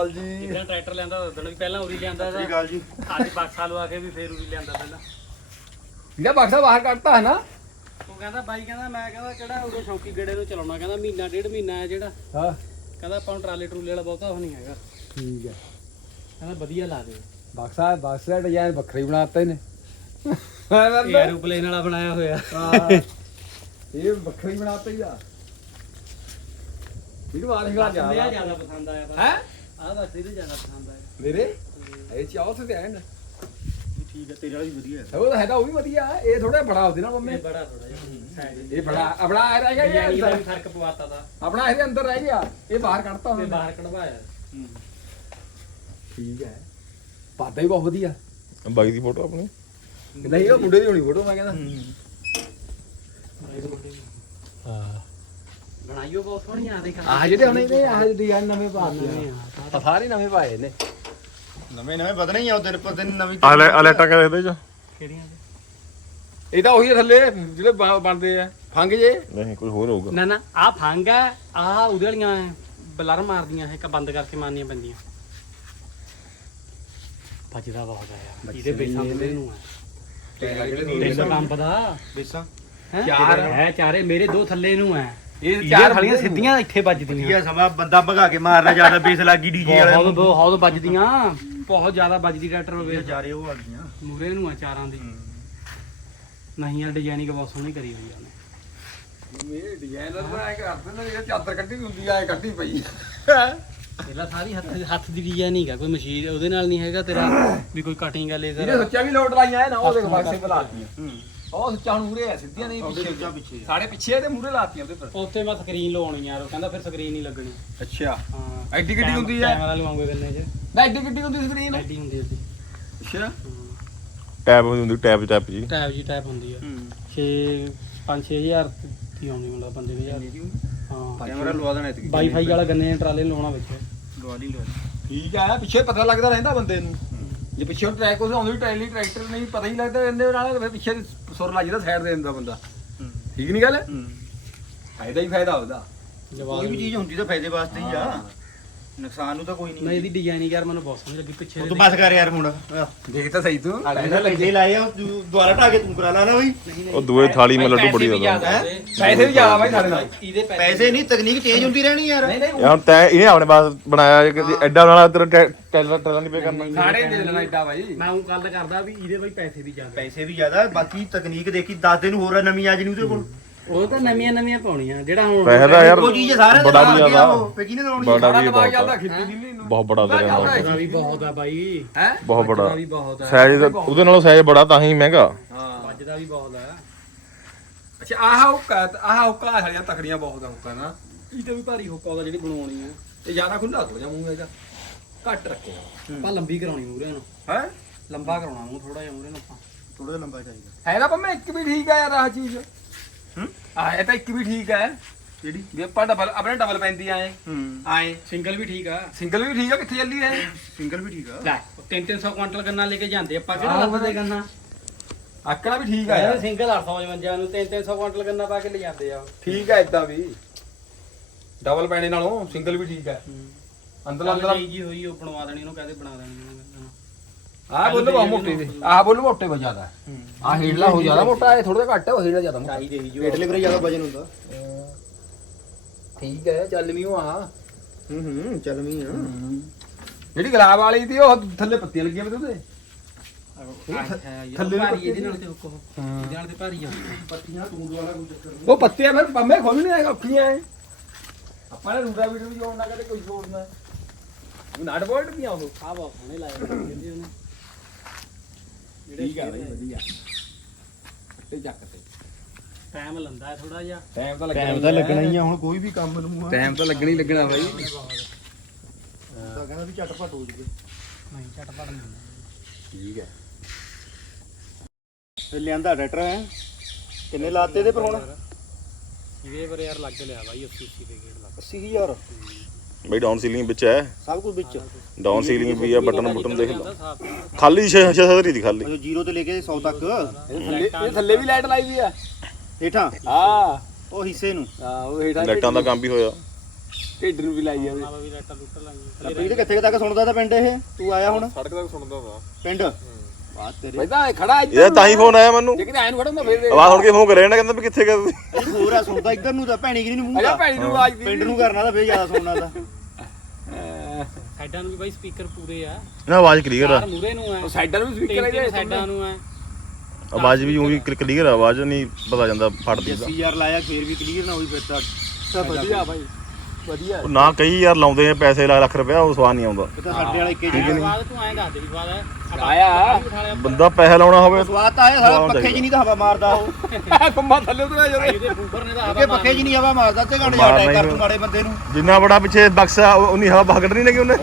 ਅਕਾਲ ਜੀ। ਜਿਹੜਾ ਟਰੈਕਟਰ ਲਿਆਂਦਾ ਉਦੋਂ ਵੀ ਪਹਿਲਾਂ ਉਰੀ ਲਿਆਂਦਾ ਸਤਿ ਸ਼੍ਰੀ ਅਕਾਲ ਜੀ। ਅੱਜ ਬਾਕਸਾ ਲਵਾ ਕੇ ਵੀ ਫੇਰ ਉਰੀ ਲਿਆਂਦਾ ਪਹਿਲਾਂ। ਇਹਦਾ ਬਕਸਾ ਬਾਹਰ ਕੱਢਤਾ ਹੈ ਨਾ। ਉਹ ਕਹਿੰਦਾ ਬਾਈ ਕਹਿੰਦਾ ਮੈਂ ਕਹਿੰਦਾ ਕਿਹੜਾ ਉਰੇ ਸ਼ੌਕੀ ਗੇੜੇ ਨੂੰ ਚਲਾਉਣਾ? ਕਹਿੰਦਾ ਮਹੀਨਾ ਡੇਢ ਮਹੀਨਾ ਹੈ ਜਿਹੜਾ। ਹਾਂ। ਕਹਿੰਦਾ ਆਪਾਂ ਨੂੰ ਟਰਾਲੇ ਟਰੂਲੇ ਵਾਲਾ ਬਹੁਤਾ ਉਹ ਨਹੀਂ ਹੈਗਾ। ਠੀਕ ਹੈ। ਕਹਿੰਦਾ ਵਧੀਆ ਲਾ ਦੇ। ਬਕਸਾ ਬਕਸਾ ਡਿਜ਼ਾਈਨ ਵੱਖਰਾ ਬਣਾਤਾ ਇਹਨੇ ਇਹ ਐਰੋਪਲੇਨ ਵਾਲਾ ਬਣਾਇਆ ਹੋਇਆ। ਹਾਂ। ਇਹ ਵੱਖਰਾ ਬਣਾਤਾ ਹੀ ਆ। ਇਹਨੂੰ ਆਲੇ ਖਲਾ ਜਾ ਮੇਰਾ ਜ਼ਿਆਦਾ ਪਸੰਦ ਆਇਆ ਤਾਂ। ਹੈ? ਆਹ ਬਸ ਇਹਦੇ ਜ਼ਿਆਦਾ ਪਸੰਦ ਆਇਆ। ਮੇਰੇ? ਇਹ ਚਾਹ ਤੇ ਐਂਡ ਠੀਕ ਹੈ ਤੇਰੇ ਵਾਲਾ ਵੀ ਵਧੀਆ। ਹੈ ਉਹ ਤਾਂ ਹੈਗਾ ਉਹ ਵੀ ਵਧੀਆ। ਇਹ ਥੋੜਾ ਬੜਾ ਹੁੰਦੇ ਨਾ ਮੰਮੀ। ਇਹ ਬੜਾ ਥੋੜਾ ਜਿਹਾ ਸਾਈਜ਼ ਇਹ ਬੜਾ ਆਪਣਾ ਇਹ ਰਹਿ ਗਿਆ ਡਿਜ਼ਾਈਨ ਦਾ ਇਹ ਵੀ ਫ਼ਰਕ ਪਵਾਤਾ ਦਾ ਆਪਣਾ ਇਹਦੇ ਅੰਦਰ ਰਹਿ ਗਿਆ ਇਹ ਬਾਹਰ ਕੱਢਤਾ ਬਾਹਰ ਕਢਵਾਇਆ। ਠੀਕ ਹੈ। ਪਾਤਾ ਹੀ ਬਹੁਤ ਵਧੀਆ। ਬਾਈ ਦੀ ਫੋਟੋ ਆਪਣੀ। ਨਹੀਂ ਉਹ ਮੁੰਡੇ ਦੀ ਹੋਣੀ ਫੋਟੋ ਮੈਂ ਕਹਿੰਦਾ। ਹਾਂ। ਬਣਾਈਓ ਬਹੁਤ ਸੋਹਣੀਆਂ ਦੇਖ। ਆਹ ਜਿਹੜੇ ਹੁਣੇ ਨੇ ਆਹ ਡਿਜ਼ਾਈਨ ਨਵੇਂ ਪਾਤੇ ਆ ਸਾਰੇ। ਨਵੇਂ ਪਾਏ ਨੇ। ਨਵੇਂ ਨਵੇਂ ਬਦਨੇ ਹੀ ਆ ਉਹ ਦਿਨ ਪਰ ਦਿਨ ਨਵੀਂ ਆਲੇ ਅਲੇਟਾ ਕਰੇ ਇਹਦੇ ਚ ਕਿਹੜੀਆਂ ਇਹ ਤਾਂ ਉਹੀ ਆ ਥੱਲੇ ਜਿਹੜੇ ਬ- ਬਣਦੇ ਆ। ਫੰਗ ਜੇ। ਨਹੀਂ ਕੋਈ ਹੋਰ ਹੋਊਗਾ। ਨਾ ਨਾ ਆ ਫੰਗ ਆ ਆ ਉਹਦੇ ਵਾਲੀਆਂ ਬਲਰ ਮਾਰਦੀਆਂ ਇਹ ਕ ਬੰਦ ਕਰਕੇ ਮਾਰਨੀਆਂ ਪੈਂਦੀਆਂ। ਭੱਜਦਾ ਬਹੁਤ ਆ ਇਹਦੇ ਬੇਸਾਂ ਦੇ ਨੂੰ ਆ। ਤਿੰਨ ਕੰਬ ਦਾ। ਬੇਸਾਂ। ਹੈਂ? ਚਾਰ। ਹੈ ਚਾਰੇ ਮੇਰੇ ਦੋ ਥੱਲੇ ਨੂੰ ਆ ਇਹ ਚਾਰ ਨੇ। ਸਿੱਧੀਆਂ ਇੱਥੇ ਵੱਜਦੀਆਂ। ਵਧੀਆ ਸਮਾਂ ਬੰਦਾ ਭਗਾ ਕੇ ਮਾਰਨਾ ਜ਼ਿਆਦਾ ਬੇਸ ਲੱਗੀ ਡੀਜੇ ਵਾਲੇ ਬਹੁਤ ਬਹੁਤ ਵੱਜਦੀਆਂ। ਬਹੁਤ ਜ਼ਿਆਦਾ ਵੱਜਦੀ ਟਰੈਕਟਰ ਹੋਵੇ। ਜਾਰੇ ਉਹ ਆ ਗਈਆਂ ਮੂਰੇ ਨੂੰ ਆ ਚਾਰਾਂ ਦੀ। ਨਹੀਂ ਯਾਰ ਡਿਜ਼ਾਈਨਿੰਗ ਬਹੁਤ ਸੋਹਣੀ ਕਰੀ ਹੋਈ ਆ ਉਹਨੇ। ਇਹ ਡਿਜ਼ਾਈਨਰ ਦਾ ਐ ਕਰਦੇ ਨੇ ਇਹ ਚਾਦਰ ਕੱਢੀ ਵੀ ਹੁੰਦੀ ਆ ਐ ਕੱਢੀ ਪਈ ਪਹਿਲਾਂ ਸਾਰੀ ਹੱਥ ਹੱਥ ਦੀ ਡਿਜ਼ਾਈਨ ਨਹੀਂਗਾ ਕੋਈ ਮਸ਼ੀਨ ਉਹਦੇ ਨਾਲ ਨਹੀਂ ਹੈਗਾ ਤੇਰਾ ਵੀ ਕੋਈ ਕਟਿੰਗ ਆ ਵੀ ਲਾਈਆਂ ਨਾ ਉਹ ਦੇਖ ਬਾਕਸੇ ਹੂੰ ਉਹ ਸੱਚਾ ਹੁਣ ਮੂਰੇ ਆ ਸਿੱਧੀਆਂ ਨਹੀਂ ਉਹਦੇ ਪਿੱਛੇ ਦੂਜਾ ਪਿੱਛੇ ਆ। ਸਾਡੇ ਪਿੱਛੇ ਤੇ ਮੂਰੇ ਲਾਤੀਆਂ ਉਹਦੇ ਪਰ ਉੱਥੇ ਮੈਂ ਸਕਰੀਨ ਲਵਾਉਣੀ ਯਾਰ ਉਹ ਕਹਿੰਦਾ ਫਿਰ ਸਕਰੀਨ ਨਹੀਂ ਲੱਗਣੀ। ਅੱਛਾ। ਹਾਂ। ਐਡੀ ਕਿੱਡੀ ਹੁੰਦੀ ਆ? ਕੈਮਰਾ ਲਵਾਉਂਗੇ ਕੰਨੇ 'ਚ ਨਾ ਐਡੀ ਕਿੱਡੀ ਹੁੰਦੀ ਸਕਰੀਨ ਐਡੀ ਹੁੰਦੀ ਉਹਦੀ ਅੱਛਾ। ਟੈਬ ਹੁੰਦੀ ਟੈਬ ਟੈਬ ਜੀ। ਟੈਬ ਜੀ ਟੈਪ ਹੁੰਦੀ ਆ। ਹੂੰ। 6 5 6000 ਦੀ ਆਉਂਦੀ ਮਤਲਬ ਬੰਦੇ ਦੇ ਯਾਰ ਹਾਂ। ਕੈਮਰਾ ਲਵਾ ਦੇਣਾ ਇਤਕੀ ਵਾਈਫਾਈ ਵਾਲਾ ਗੰਨੇ ਟਰਾਲੇ ਲਾਉਣਾ ਵਿੱਚ। ਲਵਾ ਲਈ ਲਵਾ ਲਈ। ਠੀਕ ਆ ਪਿੱਛੇ ਪਤਾ ਲੱਗਦਾ ਰਹਿੰਦਾ ਬੰਦੇ ਨੂੰ। ਜੇ ਪਿੱਛੇ ਟਰੈਕ ਉਸ ਆਉਂਦੀ ਟਰੈਲੀ ਟਰੈਕਟਰ ਨਹੀਂ ਪਤਾ ਹੀ ਲੱਗਦਾ ਇਹਦੇ ਨਾਲ ਫਿਰ ਪਿੱਛੇ ਸੁਰ ਲੱਗ ਜਾਂਦਾ ਸਾਈਡ ਦੇ ਦਿੰਦਾ ਬੰਦਾ। ਠੀਕ ਨਹੀਂ ਗੱਲ? ਹੂੰ। ਫਾਇਦਾ ਹੀ ਫਾਇਦਾ ਉਹਦਾ। ਕੋਈ ਵੀ ਚੀਜ਼ ਹੁੰਦੀ ਤਾਂ ਫਾਇਦੇ ਵਾਸਤੇ ਹੀ ਆ। ਨੁਕਸਾਨ ਨੂੰ ਤਾਂ ਕੋਈ ਨਹੀਂ ਨਹੀਂ ਇਹਦੀ ਡਿਜ਼ਾਈਨਿੰਗ ਯਾਰ ਮੈਨੂੰ ਬਹੁਤ ਸਮਝ ਲੱਗੀ ਪਿੱਛੇ ਤੂੰ ਬਸ ਕਰ ਯਾਰ ਹੁਣ। ਦੇਖ ਤਾਂ ਸਹੀ ਤੂੰ। ਪੈਸੇ ਲੱਗੇ। ਲਾਏ ਆ ਤੂੰ ਦੁਬਾਰਾ ਢਾ ਕੇ ਤੂੰ ਕਰਾ ਲਾ ਨਾ ਬਈ। ਉਹ ਦੂਏ ਥਾਲੀ ਮੈਂ ਲੱਡੂ ਬੜੀ ਜ਼ਿਆਦਾ? ਪੈਸੇ ਵੀ ਜ਼ਿਆਦਾ ਬਾਈ ਸਾਡੇ ਨਾਲ। ਇਹਦੇ ਪੈਸੇ ਨਹੀਂ ਤਕਨੀਕ ਚੇਂਜ ਹੁੰਦੀ ਰਹਿਣੀ ਯਾਰ। ਨਹੀਂ ਨਹੀਂ ਯਾਰ ਹੁਣ ਤੈਂ ਇਹਨੇ ਆਪਣੇ ਪਾਸ ਬਣਾਇਆ ਐਡਾ ਵਾਲਾ ਤੇਰਾ ਟੈਲਰ ਟੈਲਰ ਨਹੀਂ ਪੇ ਕਰਨਾ। ਸਾਡੇ ਦੇ ਲੈਣਾ ਏਡਾ ਬਾਈ। ਮੈਂ ਉਹ ਗੱਲ ਕਰਦਾ ਵੀ ਇਹਦੇ ਬਈ ਪੈਸੇ ਵੀ ਜ਼ਿਆਦਾ ਪੈਸੇ ਵੀ ਜ਼ਿਆਦਾ ਬਾਕੀ ਤਕਨੀਕ ਦੇਖੀ 10 ਦਿਨ ਹੋਰ ਨਵੀਂ ਆ ਜਣੀ ਉਹਦੇ ਕੋਲ। ਉਹ ਤਾਂ ਨਵੀਆਂ ਨਵੀਆਂ ਪਾਉਣੀਆਂ ਜਿਹੜਾ ਹੁਣ ਪੈਸੇ ਦਾ ਯਾਰ ਉਹ ਚੀਜ਼ ਸਾਰਿਆਂ ਦੇ ਬੜਾ ਫੇ ਕਿਹਨੇ ਲਾਉਣੀ ਬੜਾ ਵੀ ਬਹੁਤ ਨਹੀਂ ਬੜਾ ਉਹਦਾ ਤੇਰਾ ਚੱਲਦਾ ਉਹਦਾ ਵੀ ਬਹੁਤ ਆ ਬਾਈ। ਹੈ? ਬਹੁਤ ਬੜਾ। ਵੱਜਦਾ ਵੀ ਬਹੁਤ ਆ। ਸਾਈਜ਼ ਉਹਦੇ ਨਾਲੋਂ ਸਾਈਜ਼ ਬੜਾ ਤਾਂ ਹੀ ਮਹਿੰਗਾ। ਹਾਂ। ਵੱਜਦਾ ਵੀ ਬਹੁਤ ਆ। ਅੱਛਾ ਆਹ ਹੁੱਕਾ ਆਹ ਹੁੱਕਾ ਸਾਡੀਆਂ ਤਕੜੀਆਂ ਬਹੁਤ ਆ ਹੁੱਕਾ ਨਾ। ਇਹ ਤਾਂ ਵੀ ਭਾਰੀ ਹੁੱਕਾ ਉਹਦਾ ਜਿਹੜੀ ਬਣਾਉਣੀ ਆ। ਇਹ ਜ਼ਿਆਦਾ ਖੁੱਲਾ ਥੋੜਾ ਜਿਹਾ ਮੂੰਹ ਇਹਦਾ। ਘੱਟ ਰੱਖਿਆ। ਆਪਾਂ ਲੰਬੀ ਕਰਾਉਣੀ ਮੂਰੇ ਨੂੰ ਹੈ? ਲੰਬਾ ਕਰਾਉਣਾ ਮੂੰਹ ਥੋੜਾ ਜਿਹਾ ਮੂਰੇ ਨੂੰ ਆਪਾਂ। ਥੋੜਾ ਜਿਹਾ ਲੰਬਾ ਚਾਹੀਦਾ। ਹੈ ਨਾ ਪੰਮੇ ਇੱਕ ਵੀ ਠੀਕ ਆ ਯਾਰ ਆਹ ਚੀਜ਼। ਹੂੰ? ਇਹ ਤਾਂ ਇੱਕ ਵੀ ਠੀਕ ਹੈ। ਜਿਹੜੀ ਵੀ ਆਪਾਂ ਡਬਲ ਆਪਣੇ ਡਬਲ ਪੈਂਦੀ ਆਏ ਹੂੰ। ਆਏ। ਸਿੰਗਲ ਵੀ ਠੀਕ ਆ। ਸਿੰਗਲ ਵੀ ਠੀਕ ਆ ਕਿੱਥੇ ਚੱਲੀ ਹੈ ਸਿੰਗਲ ਵੀ ਠੀਕ ਆ। ਲੈ 3-300 ਕੁਇੰਟਲ ਗੰਨਾ ਲੈ ਕੇ ਜਾਂਦੇ ਆਪਾਂ ਆਹੋ, ਕਿਹੜਾ ਲੱਭਦੇ ਗੰਨਾ? ਆਕੜਾ ਵੀ ਠੀਕ ਆ ਯਾਰ। ਸਿੰਗਲ 855 ਨੂੰ 3-300 ਕੁਇੰਟਲ ਗੰਨਾ ਪਾ ਕੇ ਲੈ ਜਾਂਦੇ ਆ। ਠੀਕ ਆ ਇਦਾਂ ਵੀ। ਡਬਲ ਪੈਣੇ ਨਾਲੋਂ ਸਿੰਗਲ ਵੀ ਠੀਕ ਹੈ। ਅੰਦਰ ਅੰਦਰ ਜੀ ਹੋਈ ਉਹ ਬਣਵਾ ਦੇਣੀ ਉਹਨੂੰ ਕਹਦੇ ਬਣਾ ਦੇਣੀ। ਉਹਨੂੰ। ਆਹ ਬੋਲ ਬਹੁਤ ਮੋਟੇ ਦੇ। ਆਹ ਬੋਲ ਮੋਟੇ ਹੋ ਜ਼ਿਆਦਾ। ਆਹ ਹੇਡਲਾ ਹੋ ਜ਼ਿਆਦਾ ਮੋਟਾ ਇਹ ਥੋੜਾ ਜਿਹਾ ਘੱਟ ਹੈ ਉਹ ਹੇਡਲਾ ਜ਼ਿਆਦਾ ਮੋਟਾ। ਚਾਹੀਦੇ ਹੀ ਜੋ। ਵੀਰੇ ਜ਼ਿਆਦਾ ਵਜਨ ਹੁੰਦਾ। ਠੀਕ ਹੈ ਚੱਲ ਵੀ ਉਹ ਆ। ਹੂੰ ਹੂੰ ਚੱਲ ਵੀ ਆ। ਜਿਹੜੀ ਗੁਲਾਬ ਵਾਲੀ ਦੀ ਉਹ ਥੱਲੇ ਪੱਤੀਆਂ ਲੱਗੀਆਂ ਵੇ ਉਹਦੇ। ਥੱਲੇ ਭਾਰੀ ਇਹਦੇ ਨਾਲ ਤੇ ਉਹ ਇਹਦੇ ਨਾਲ ਤੇ ਭਾਰੀ ਆ। ਪੱਤੀਆਂ ਤੂੰ ਵਾਲਾ ਕੋਈ ਚੱਕਰ ਉਹ ਪੱਤੀਆਂ ਫਿਰ ਪੰਮੇ ਖੋਲਣੇ ਆ ਔਖੀਆਂ ਐ। ਆਪਾਂ ਨੇ ਰੂਟਾ ਵੀਡੀਓ ਵੀ ਜੋੜਨਾ ਕਦੇ ਕੋਈ ਜੋੜਨਾ। ਉਹ ਨਾਟ ਬੋਲਟ ਉਹ। ਆ ਬਹੁਤ ਸੋਹਣੇ ਲਾਏ ਹੋਏ ਕਹਿੰਦੇ ਉਹਨੇ। ਠੀਕ ਆ ਬਈ ਵਧੀਆ। ਤੇ ਚੱਕ ਤੇ। ਟਾਈਮ ਲੰਦਾ ਥੋੜਾ ਜਿਹਾ। ਟਾਈਮ ਤਾਂ ਟਾਈਮ ਤਾਂ ਲੱਗਣਾ ਹੀ ਆ ਹੁਣ ਕੋਈ ਵੀ ਕੰਮ ਨੂੰ ਆ। ਟਾਈਮ ਤਾਂ ਲੱਗਣਾ ਹੀ ਲੱਗਣਾ ਬਾਈ। ਤਾਂ ਕਹਿੰਦਾ ਵੀ ਝਟਪਟ ਹੋ ਜਵੇ। ਨਹੀਂ ਝਟਪਟ ਨਹੀਂ ਠੀਕ ਹੈ। ਇਹ ਲਿਆਂਦਾ ਟਰੈਕਟਰ ਹੈ। ਕਿੰਨੇ ਲਾਤੇ ਦੇ ਪਰ ਹੁਣ? ਇਹਦੇ ਪਰ ਯਾਰ ਲੱਗ ਲਿਆ ਬਾਈ 80 80 ਦੇ ਗੇੜ ਲੱਗ 80000 ਬਈ ਡਾਊਨ ਸੀਲਿੰਗ ਵਿੱਚ ਹੈ। ਸਭ ਕੁਝ ਵਿੱਚ। ਡਾਊਨ ਸੀਲਿੰਗ ਵੀ ਆ ਬਟਨ ਬਟਨ ਦੇਖ ਲਓ। ਖਾਲੀ 6 6 ਦੀ ਖਾਲੀ। ਜ਼ੀਰੋ ਤੋਂ ਲੈ ਕੇ 100 ਤੱਕ। ਇਹ ਥੱਲੇ ਇਹ ਥੱਲੇ ਵੀ ਲਾਈਟ ਲਾਈ ਵੀ ਆ। ਹੇਠਾਂ? ਹਾਂ। ਉਹ ਹਿੱਸੇ ਨੂੰ। ਹਾਂ ਉਹ ਹੇਠਾਂ ਲਾਈਟਾਂ ਦਾ ਕੰਮ ਵੀ ਹੋਇਆ। ਢਿੱਡ ਨੂੰ ਵੀ ਲਾਈ ਜਾਵੇ ਵੀ। ਲੈਟਾ ਲੁੱਟ ਤੇ ਕਿੱਥੇ ਤੱਕ ਸੁਣਦਾ ਤਾਂ ਪਿੰਡ ਇਹ? ਤੂੰ ਆਇਆ ਹੁਣ? ਸੜਕ ਤੱਕ ਸੁਣਦਾ ਵਾ ਪਿੰਡ? ਬਾਤ ਤੇਰੀ। ਬੈਠਾ ਇਹ ਖੜਾ ਇਹ ਤਾਂ ਹੀ ਫੋਨ ਆਇਆ ਮੈਨੂੰ। ਜੇ ਕਿਤੇ ਆਇਆ ਨੂੰ ਖੜਾ ਹੁੰਦਾ ਫੇਰ ਆਵਾਜ਼ ਸੁਣ ਕੇ ਫੋਨ ਕਰਿਆ ਨਾ ਕਹਿੰਦਾ ਵੀ ਕਿੱਥੇ ਗਿਆ ਇਹ ਹੋਰ ਆ ਸੁਣਦਾ ਇੱਧਰ ਨੂੰ ਤਾਂ ਭੈਣੀ ਗਿਰੀ ਨੂੰ ਮੂੰਹ ਅਜਾ ਦਾ। ਭੈਣੀ ਨੂੰ ਆਵਾਜ਼ ਪਿੰਡ ਨੂੰ ਕਰਨਾ ਤਾਂ ਫੇਰ ਜ਼ਿਆਦਾ ਸੁਣਨਾ ਦਾ ਸਾਈਡਾਂ ਨੂੰ ਵੀ ਬਾਈ ਸਪੀਕਰ ਪੂਰੇ ਆ। ਨਾ ਆਵਾਜ਼ ਕਲੀਅਰ ਆ। ਚਾਰ ਮੂਰੇ ਨੂੰ ਆ। ਉਹ ਸਾਈਡਾਂ ਨੂੰ ਵੀ ਸਪੀਕਰ ਹੈ ਤਿੰਨ ਸਾਈਡਾਂ ਨੂੰ ਆ। ਆਵਾਜ਼ ਵੀ ਉਹੀ ਕਲੀਅਰ ਆ ਆਵਾਜ਼ ਨਹੀਂ ਪਤਾ ਜਾਂਦਾ ਫਟਦੀ ਦਾ 80000 ਲਾਇਆ ਫੇਰ ਵੀ ਕਲੀਅਰ ਨਾ ਹੋਈ ਫਿਰ ਤਾਂ। ਤਾਂ ਵਧੀਆ ਭਾਈ ਵਧੀਆ। ਉਹ ਨਾ ਕਈ ਯਾਰ ਲਾਉਂਦੇ ਆ ਪੈਸੇ ਲੱਖ ਲੱਖ ਰੁਪਇਆ ਉਹ ਸਵਾਦ ਨਹੀਂ ਆਉਂਦਾ। ਇਹ ਤਾਂ ਸਾਡੇ ਵਾਲਾ ਇੱਕੇ ਬਾਅਦ ਤੂੰ ਐਂ ਦੱਸ ਦੇ ਵੀ ਬਾਅਦ। ਆਇਆ। ਬੰਦਾ ਪੈਸਾ ਲਾਉਣਾ ਹੋਵੇ। ਸਵਾਦ ਤਾਂ ਆਇਆ ਸਾਰਾ ਪੱਖੇ 'ਚ ਨਹੀਂ ਤਾਂ ਹਵਾ ਮਾਰਦਾ ਉਹ। ਕੰਮਾ ਥੱਲੇ ਉਤਰਿਆ ਜਦੋਂ ਇਹਦੇ ਬੂਫਰ ਨੇ ਤਾਂ ਕਿਉਂਕਿ ਪੱਖੇ 'ਚ ਨਹੀਂ ਹਵਾ ਮਾਰਦਾ ਤੇ ਘੰਟੇ ਜਾ ਅਟੈਕ ਕਰ ਮਾੜੇ ਬੰਦੇ ਨੂੰ। ਜਿੰਨਾ ਬੜਾ ਪਿੱਛੇ ਬਕਸਾ ਉਹ- ਉਨੀ ਹਵਾ ਕੱਢਣੀ ਲੱਗੀ ਉਹਨੇ।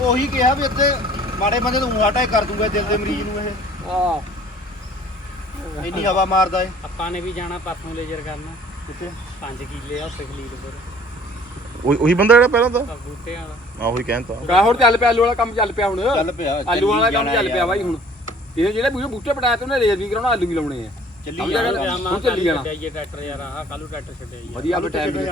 ਉਹੀ ਕਿਹਾ ਵੀ ਇੱਥੇ ਮਾੜੇ ਬੰਦੇ ਨੂੰ ਅਟੈਕ ਕਰ ਦੂੰਗਾ ਦਿਲ ਦੇ ਮਰੀਜ਼ ਨੂੰ ਇਹ। ਆ ਇੰਨੀ ਹਵਾ ਮਾਰਦਾ ਏ ਆਪਾਂ ਨੇ ਵੀ ਜਾਣਾ ਪਰਸੋਂ ਲੇਜ਼ਰ ਕਰਨਾ। ਕਿੱਥੇ? 5 ਕਿੱਲੇ ਆ ਉੱਥੇ ਖਲੀਦਪੁਰ ਉਹੀ ਉਹੀ ਬੰਦਾ ਜਿਹੜਾ ਪਹਿਲਾਂ ਤਾਂ? ਬੂਟੇ ਵਾਲਾ। ਆ ਉਹੀ ਕਹਿੰਦਾ ਕਾ ਹੁਣ ਚੱਲ ਪਿਆ ਆਲੂ ਵਾਲਾ ਕੰਮ ਚੱਲ ਪਿਆ ਹੁਣ। ਚੱਲ ਪਿਆ ਆਲੂ ਵਾਲਾ ਕੰਮ ਚੱਲੀ ਪਿਆ ਬਾਈ ਹੁਣ। ਇਹ ਜਿਹੜੇ ਬੂਟੇ ਬੂਟੇ ਪਟਾਏ ਤੇ ਉਹਨੇ ਰੇਰ ਵੀ ਕਰਾਉਣਾ ਆਲੂ ਵੀ ਲਾਉਣੇ ਆ। ਚੱਲੀ ਜਾਣਾ। ਹੁਣ ਚੱਲੀ ਜਾਣਾ। ਛੱਡਿਆ ਟਰੈਕਟਰ ਯਾਰ ਆਹ ਕੱਲੂ ਟਰੈਕਟਰ ਛੱਡਿਆ ਜੀ। ਵਧੀਆ ਵੀ ਟਾਈਮ ਹੁਣ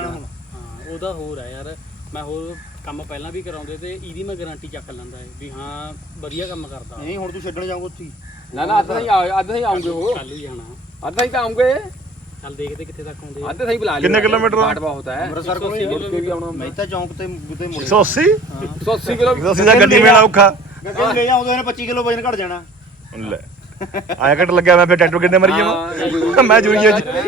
ਹਾਂ ਉਹਦਾ ਹੋਰ ਆ ਯਾਰ। ਮੈਂ ਹੋਰ ਕੰਮ ਪਹਿਲਾਂ ਵੀ ਕਰਾਉਂਦੇ ਤੇ ਇਹਦੀ ਮੈਂ ਗਾਰੰਟੀ ਚੱਕ ਲੈਂਦਾ ਏ ਵੀ ਹਾਂ ਵਧੀਆ ਕੰਮ ਕਰਦਾ। ਨਹੀਂ ਹੁਣ ਤੂੰ ਛੱਡਣ ਜਾਊਂਗਾ ਉੱਥੇ ਹੀ। ਨਾ ਨਾ ਅੱਧਾ ਹੀ ਆ ਅੱਧਾ ਹੀ ਆਉਂਗੇ ਉਹ। ਕੱਲ ਹੀ ਜਾਣਾ। ਅੱਧਾ ਹੀ ਤਾਂ ਆਉਂਗੇ। ਚੱਲ ਦੇਖਦੇ ਕਿੱਥੇ ਤੱਕ ਆਉਂਦੇ ਆ। ਅੱਧਾ ਸਹੀ ਬੁਲਾ ਲਿਓ। ਕਿੰਨੇ ਕਿਲੋਮੀਟਰ ਆ? ਬਾਟ ਬਹੁਤ ਹੈ। ਅੰਮ੍ਰਿਤਸਰ ਕੋਲ ਹੀ ਮੁੜ ਕੇ ਵੀ ਆਉਣਾ ਮੈਂ ਤਾਂ ਚੌਂਕ ਤੇ ਤੇ ਮੁੜ 180 180 ਕਿਲੋ 180 ਦਾ ਗੱਡੀ ਮੇਲਾ ਔਖਾ। ਨੂੰ ਲੈ ਜਾਉਂਦੇ ਨੇ 25 ਕਿਲੋ ਵਜਨ ਘਟ ਜਾਣਾ। ਲੈ। ਆਇਆ ਘਟ ਲੱਗਿਆ ਮੈਂ ਫਿਰ ਟੈਟੂ ਕਿੰਨੇ ਮਰੀ ਜਾਵਾਂ? ਮੈਂ ਜੂਰੀ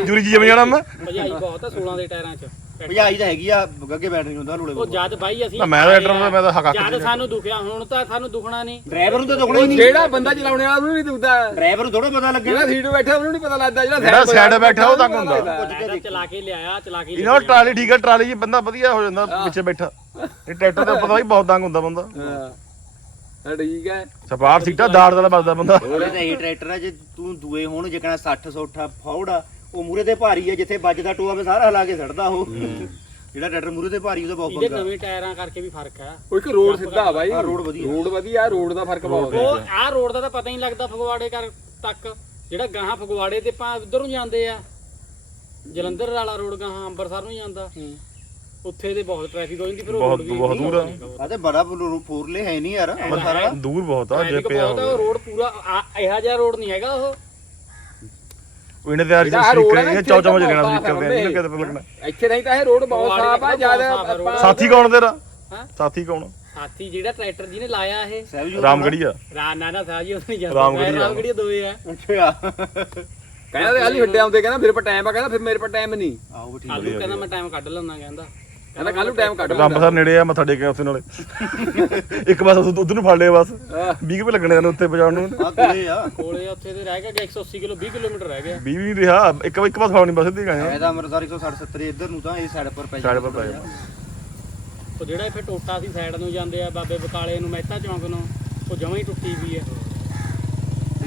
ਜੂਰੀ ਜੀ ਜਮ ਜਾਣਾ ਮੈਂ। ਭਜਾਈ ਬਹੁਤ ਆ 16 ਦੇ ਟਾਇਰਾਂ 'ਚ। ਭਜਾਈ ਤਾਂ ਹੈਗੀ ਆ ਗੱਗੇ ਬੈਟਰੀ ਹੁੰਦਾ ਲੂਲੇ ਉਹ ਜਦ ਬਾਈ ਅਸੀਂ ਨਾ ਮੈਂ ਤਾਂ ਮੈਂ ਤਾਂ ਹੱਕ ਜਦ ਸਾਨੂੰ ਦੁਖਿਆ ਹੁਣ ਤਾਂ ਸਾਨੂੰ ਦੁਖਣਾ ਨਹੀਂ। ਡਰਾਈਵਰ ਨੂੰ ਤਾਂ ਦੁਖਣਾ ਹੀ ਨਹੀਂ। ਜਿਹੜਾ ਬੰਦਾ ਚਲਾਉਣੇ ਵਾਲਾ ਉਹਨੂੰ ਨਹੀਂ ਦੁਖਦਾ। ਡਰਾਈਵਰ ਨੂੰ ਥੋੜਾ ਪਤਾ ਜਿਹੜਾ ਸੀਟ 'ਤੇ ਬੈਠਾ ਉਹਨੂੰ ਨਹੀਂ ਪਤਾ ਲੱਗਦਾ ਜਿਹੜਾ ਜਿਹੜਾ side 'ਤੇ ਬੈਠਾ ਉਹ ਤੰਗ ਹੁੰਦਾ। ਮੈਂ ਤਾਂ ਚਲਾ ਕੇ ਲਿਆਇਆ ਚਲਾ ਕੇ ਇਹਨਾਂ ਟਰਾਲੀ ਠੀਕ ਹੈ ਟਰਾਲੀ 'ਚ ਬੰਦਾ ਵਧੀਆ ਹੋ ਜਾਂਦਾ ਪਿੱਛੇ ਬੈਠਾ। ਇਹ ਟਰੈਕਟਰ ਤੇ ਪਤਾ ਹੀ ਬਹੁਤ ਤੰਗ ਹੁੰਦਾ ਬੰਦਾ। ਹਾਂ। ਠੀਕ ਹੈ ਸਪਾਰ ਸੀਟਾ ਦਾੜ ਦਾ ਵੱਜਦਾ ਬੰਦਾ। ਉਹਦੇ ਤਾਂ ਇਹ ਟਰੈਕਟਰ ਆ ਜੇ ਤੂੰ ਦੂਏ ਹੋਣ ਜੇ ਕਹਣਾ 60 ਸੌਠਾ ਫੌੜ ਆ। ਉਹ ਮੂਰੇ ਤੇ ਭਾਰੀ ਆ ਜਿੱਥੇ ਵੱਜਦਾ ਟੋਆ ਮੈਂ ਸਾਰਾ ਹਿਲਾ ਕੇ ਛੱਡਦਾ ਉਹ। ਜਿਹੜਾ ਟਰੈਕਟਰ ਮੂਰੇ ਤੇ ਭਾਰੀ ਉਹਦਾ ਬਹੁਤ ਇਹਦੇ ਪੰਗਾ। ਨਵੇਂ ਟਾਇਰਾਂ ਕਰਕੇ ਵੀ ਫ਼ਰਕ ਆ। ਉਹ ਇੱਕ ਰੋਡ ਸਿੱਧਾ ਬਾਈ। ਹਾਂ, road ਵਧੀਆ। ਰੋਡ ਵਧੀਆ ਰੋਡ ਦਾ ਫ਼ਰਕ ਬਹੁਤ ਹੈ। ਉਹ ਆਹ ਰੋਡ ਦਾ ਤਾਂ ਪਤਾ ਹੀ ਨਹੀਂ ਲੱਗਦਾ ਫਗਵਾੜੇ ਕਰ ਤੱਕ। ਜਿਹੜਾ ਗਾਹਾਂ ਫਗਵਾੜੇ ਤੇ ਆਪਾਂ ਉਧਰ ਨੂੰ ਜਾਂਦੇ ਆ ਜਲੰਧਰ ਵਾਲਾ ਰੋਡ ਗਾਹਾਂ ਅੰਮ੍ਰਿਤਸਰ ਨੂੰ ਜਾਂਦਾ। ਉੱਥੇ ਤੇ ਬਹੁਤ ਟ੍ਰੈਫਿਕ ਹੋ ਜਾਂਦੀ ਫਿਰ ਉਹ ਬਹੁਤ- road ਵੀ ਬਹੁਤ ਦੂਰ ਆ। ਆ ਤੇ ਬੜਾ ਫੋਰਲੇ ਹੈ ਨਹੀਂ ਯਾਰ ਅੰਮ੍ਰਿਤਸਰ ਵਾਲਾ। ਦੂਰ ਬਹੁਤ ਆ ਜੇ ਟ੍ਰੈਫਿਕ ਪਿਆ ਬਹੁਤ ਆ ਉਹ ਰੋਡ ਪੂਰਾ ਆ- ਇਹੋ ਜਿਹਾ ਰੋਡ ਨਹੀਂ ਹੈਗਾ ਉਹ। ਉਹ ਇਹਨੇ ਤੇ ਆਹ ਹੈ ਨਾ, ਇਹ ਚੌ ਚੌ ਜਗਣਾ ਸਪੀਕਰ ਤੇ ਇਹਨੂੰ ਕਿਤੇ ਪਤਾ ਲੱਗਣਾ ਇੱਥੇ ਨਹੀਂ ਤਾਂ ਇਹ ਰੋਡ ਬਹੁਤ ਸਾਫ਼ ਆ ਦਾ ਆ road। ਸਾਥੀ ਕੌਣ ਤੇਰਾ? ਹਾਂ? ਸਾਥੀ ਕੌਣ? ਸਾਥੀ ਜਿਹੜਾ ਟਰੈਕਟਰ ਜਿਹਨੇ ਲਾਇਆ ਇਹ। ਸਹਿਬਜੋਤ ਰਾਮਗੜੀ ਆ ਰਾ ਨਾ ਨਾ ਸਾਜੀ ਉਹ ਨਹੀਂ ਜਾਂਦਾ। ਰਾਮਗੜ੍ਹੀ ਆ। ਰਾਮਗੜੀ ਦੋਏ ਆ। ਅੱਛਾ। ਕਹਿੰਦਾ ਹਾਲੀ ਹੱਡੇ ਆਉਂਦੇ ਕਹਿੰਦਾ ਮੇਰੇ ਕੋਲ ਟਾਈਮ ਆ ਕਹਿੰਦਾ ਫਿਰ ਮੇਰੇ ਕੋਲ ਟਾਈਮ ਨਹੀਂ। ਆਓ ਵੀ ਠੀਕ ਆਲੂ ਕਹਿੰਦਾ ਮੈਂ ਟਾਈਮ ਕੱਢ ਲੈਂਦਾ ਕਹਿੰਦਾ। ਕਹਿੰਦਾ ਕੱਲ ਨੂੰ ਟਾਈਮ ਕੱਢ ਰੱਬ ਸਰ ਨੇੜੇ ਆ ਮੱਥਾ ਟੇਕਿਆ ਉੱਥੇ ਨਾਲੇ। ਇੱਕ ਬਸ ਉਧਰ ਨੂੰ ਫੜ ਲਿਆ ਬਸ। 20 ਰੁਪਏ ਲੱਗਣੇ ਨੇ ਉੱਤੇ ਪਹੁੰਚਾਉਣ ਨੂੰ। ਆ। ਕੋਲੇ ਆ ਕੋਲੇ ਉੱਥੇ ਤੇ ਰਹਿ ਗਿਆ 180 ਕਿਲੋ 20 ਕਿਲੋਮੀਟਰ ਰਹਿ ਗਿਆ। 20 ਵੀ ਨਹੀਂ ਰਿਹਾ। ਇੱਕ ਇੱਕ ਬਸ ਫੜਨੀ ਬਸ ਸਿੱਧੀ ਗਏ ਐ ਤਾਂ ਅੰਮ੍ਰਿਤਸਰ 160 70 ਇੱਧਰ ਨੂੰ ਤਾਂ ਇਹ ਸਾਈਡ ਪਰ ਪੈ ਸਾਈਡ ਪਰ ਪੈ ਉਹ ਜਿਹੜਾ ਇੱਥੇ ਟੋਟਾ ਸੀ ਸਾਈਡ ਨੂੰ ਜਾਂਦੇ ਆ ਬਾਬੇ ਬਕਾਲੇ ਨੂੰ ਮਹਿਤਾ ਚੌਂਕ ਨੂੰ ਉਹ ਜਮਾਂ ਹੀ ਟੁੱਟੀ ਵੀ ਹੈ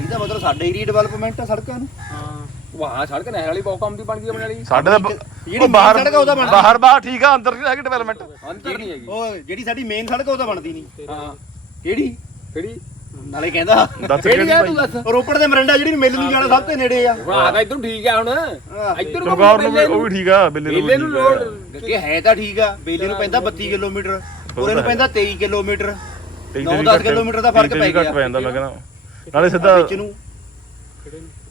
ਇਹਦਾ ਮਤਲਬ ਸਾਡੇ ਏਰੀਆ ਡਿਵੈਲਪਮੈਂਟ ਆ ਸੜਕਾਂ ਨੂੰ। ਹਾਂ। ਵਾਹ ਸੜਕ ਨਹਿਰ ਵਾਲੀ ਬਹੁਤ ਕੰਮ ਦੀ ਬਣ ਗਈ ਆਪਣੇ ਵਾਲੀ। ਸਾਡੇ ਤਾਂ ਜਿਹੜੀ ਉਹ ਬਾਹਰ main ਸੜਕ ਆ ਉਹਦਾ ਬਣਦਾ। ਬਾਹਰ ਬਾਹਰ ਠੀਕ ਆ ਅੰਦਰ ਨਹੀਂ ਹੈਗੀ ਡਿਵੈਲਪਮੈਂਟ ਅੰਦਰ ਨਹੀਂ ਹੈਗੀ। ਉਹ ਜਿਹੜੀ ਸਾਡੀ ਮੇਨ ਸੜਕ ਆ ਉਹ ਤਾਂ ਬਣਦੀ ਨਹੀਂ। ਹਾਂ। ਕਿਹੜੀ? ਕਿਹੜੀ? ਨਾਲੇ ਕਹਿੰਦਾ ਦੱਸ ਕਿਹੜੀ ਭਾਈ ਤੂੰ ਦੱਸ? ਰੋਪੜ ਦੇ ਮਰਿੰਡਾ ਜਿਹੜੀ ਮਿਲ ਨੂੰ ਜਾਣਾ ਸਭ ਤੋਂ ਨੇੜੇ ਆ। ਹੁਣ ਆ ਤਾਂ ਇੱਧਰ ਠੀਕ ਆ ਹੁਣ। ਇੱਧਰ ਚਮਕੌਰ ਨੂੰ ਵੀ- ਉਹ ਵੀ ਠੀਕ ਆ ਬਿੱਲੇ ਨੂੰ ਬੇਲੇ ਨੂੰ ਵੀ ਠੀਕ ਆ। ਲੋਡ ਕਿ ਹੈ ਤਾਂ ਠੀਕ ਆ ਬੇਲੇ ਨੂੰ ਪੈਂਦਾ 32 ਕਿਲੋਮੀਟਰ ਉਰੇ ਨੂੰ ਪੈਂਦਾ 23 ਕਿਲੋਮੀਟਰ। ਤੇਈ ਨੌ ਤੇਈ ਦਸ ਘੱਟ- ਕਿਲੋਮੀਟਰ ਦਾ ਫ਼ਰਕ ਤੇਈ ਪੈ ਘੱਟ ਗਿਆ। ਪੈ ਜਾਂਦਾ ਨਾਲੇ ਸਿੱਧਾ ਵਿੱਚ ਨੂੰ?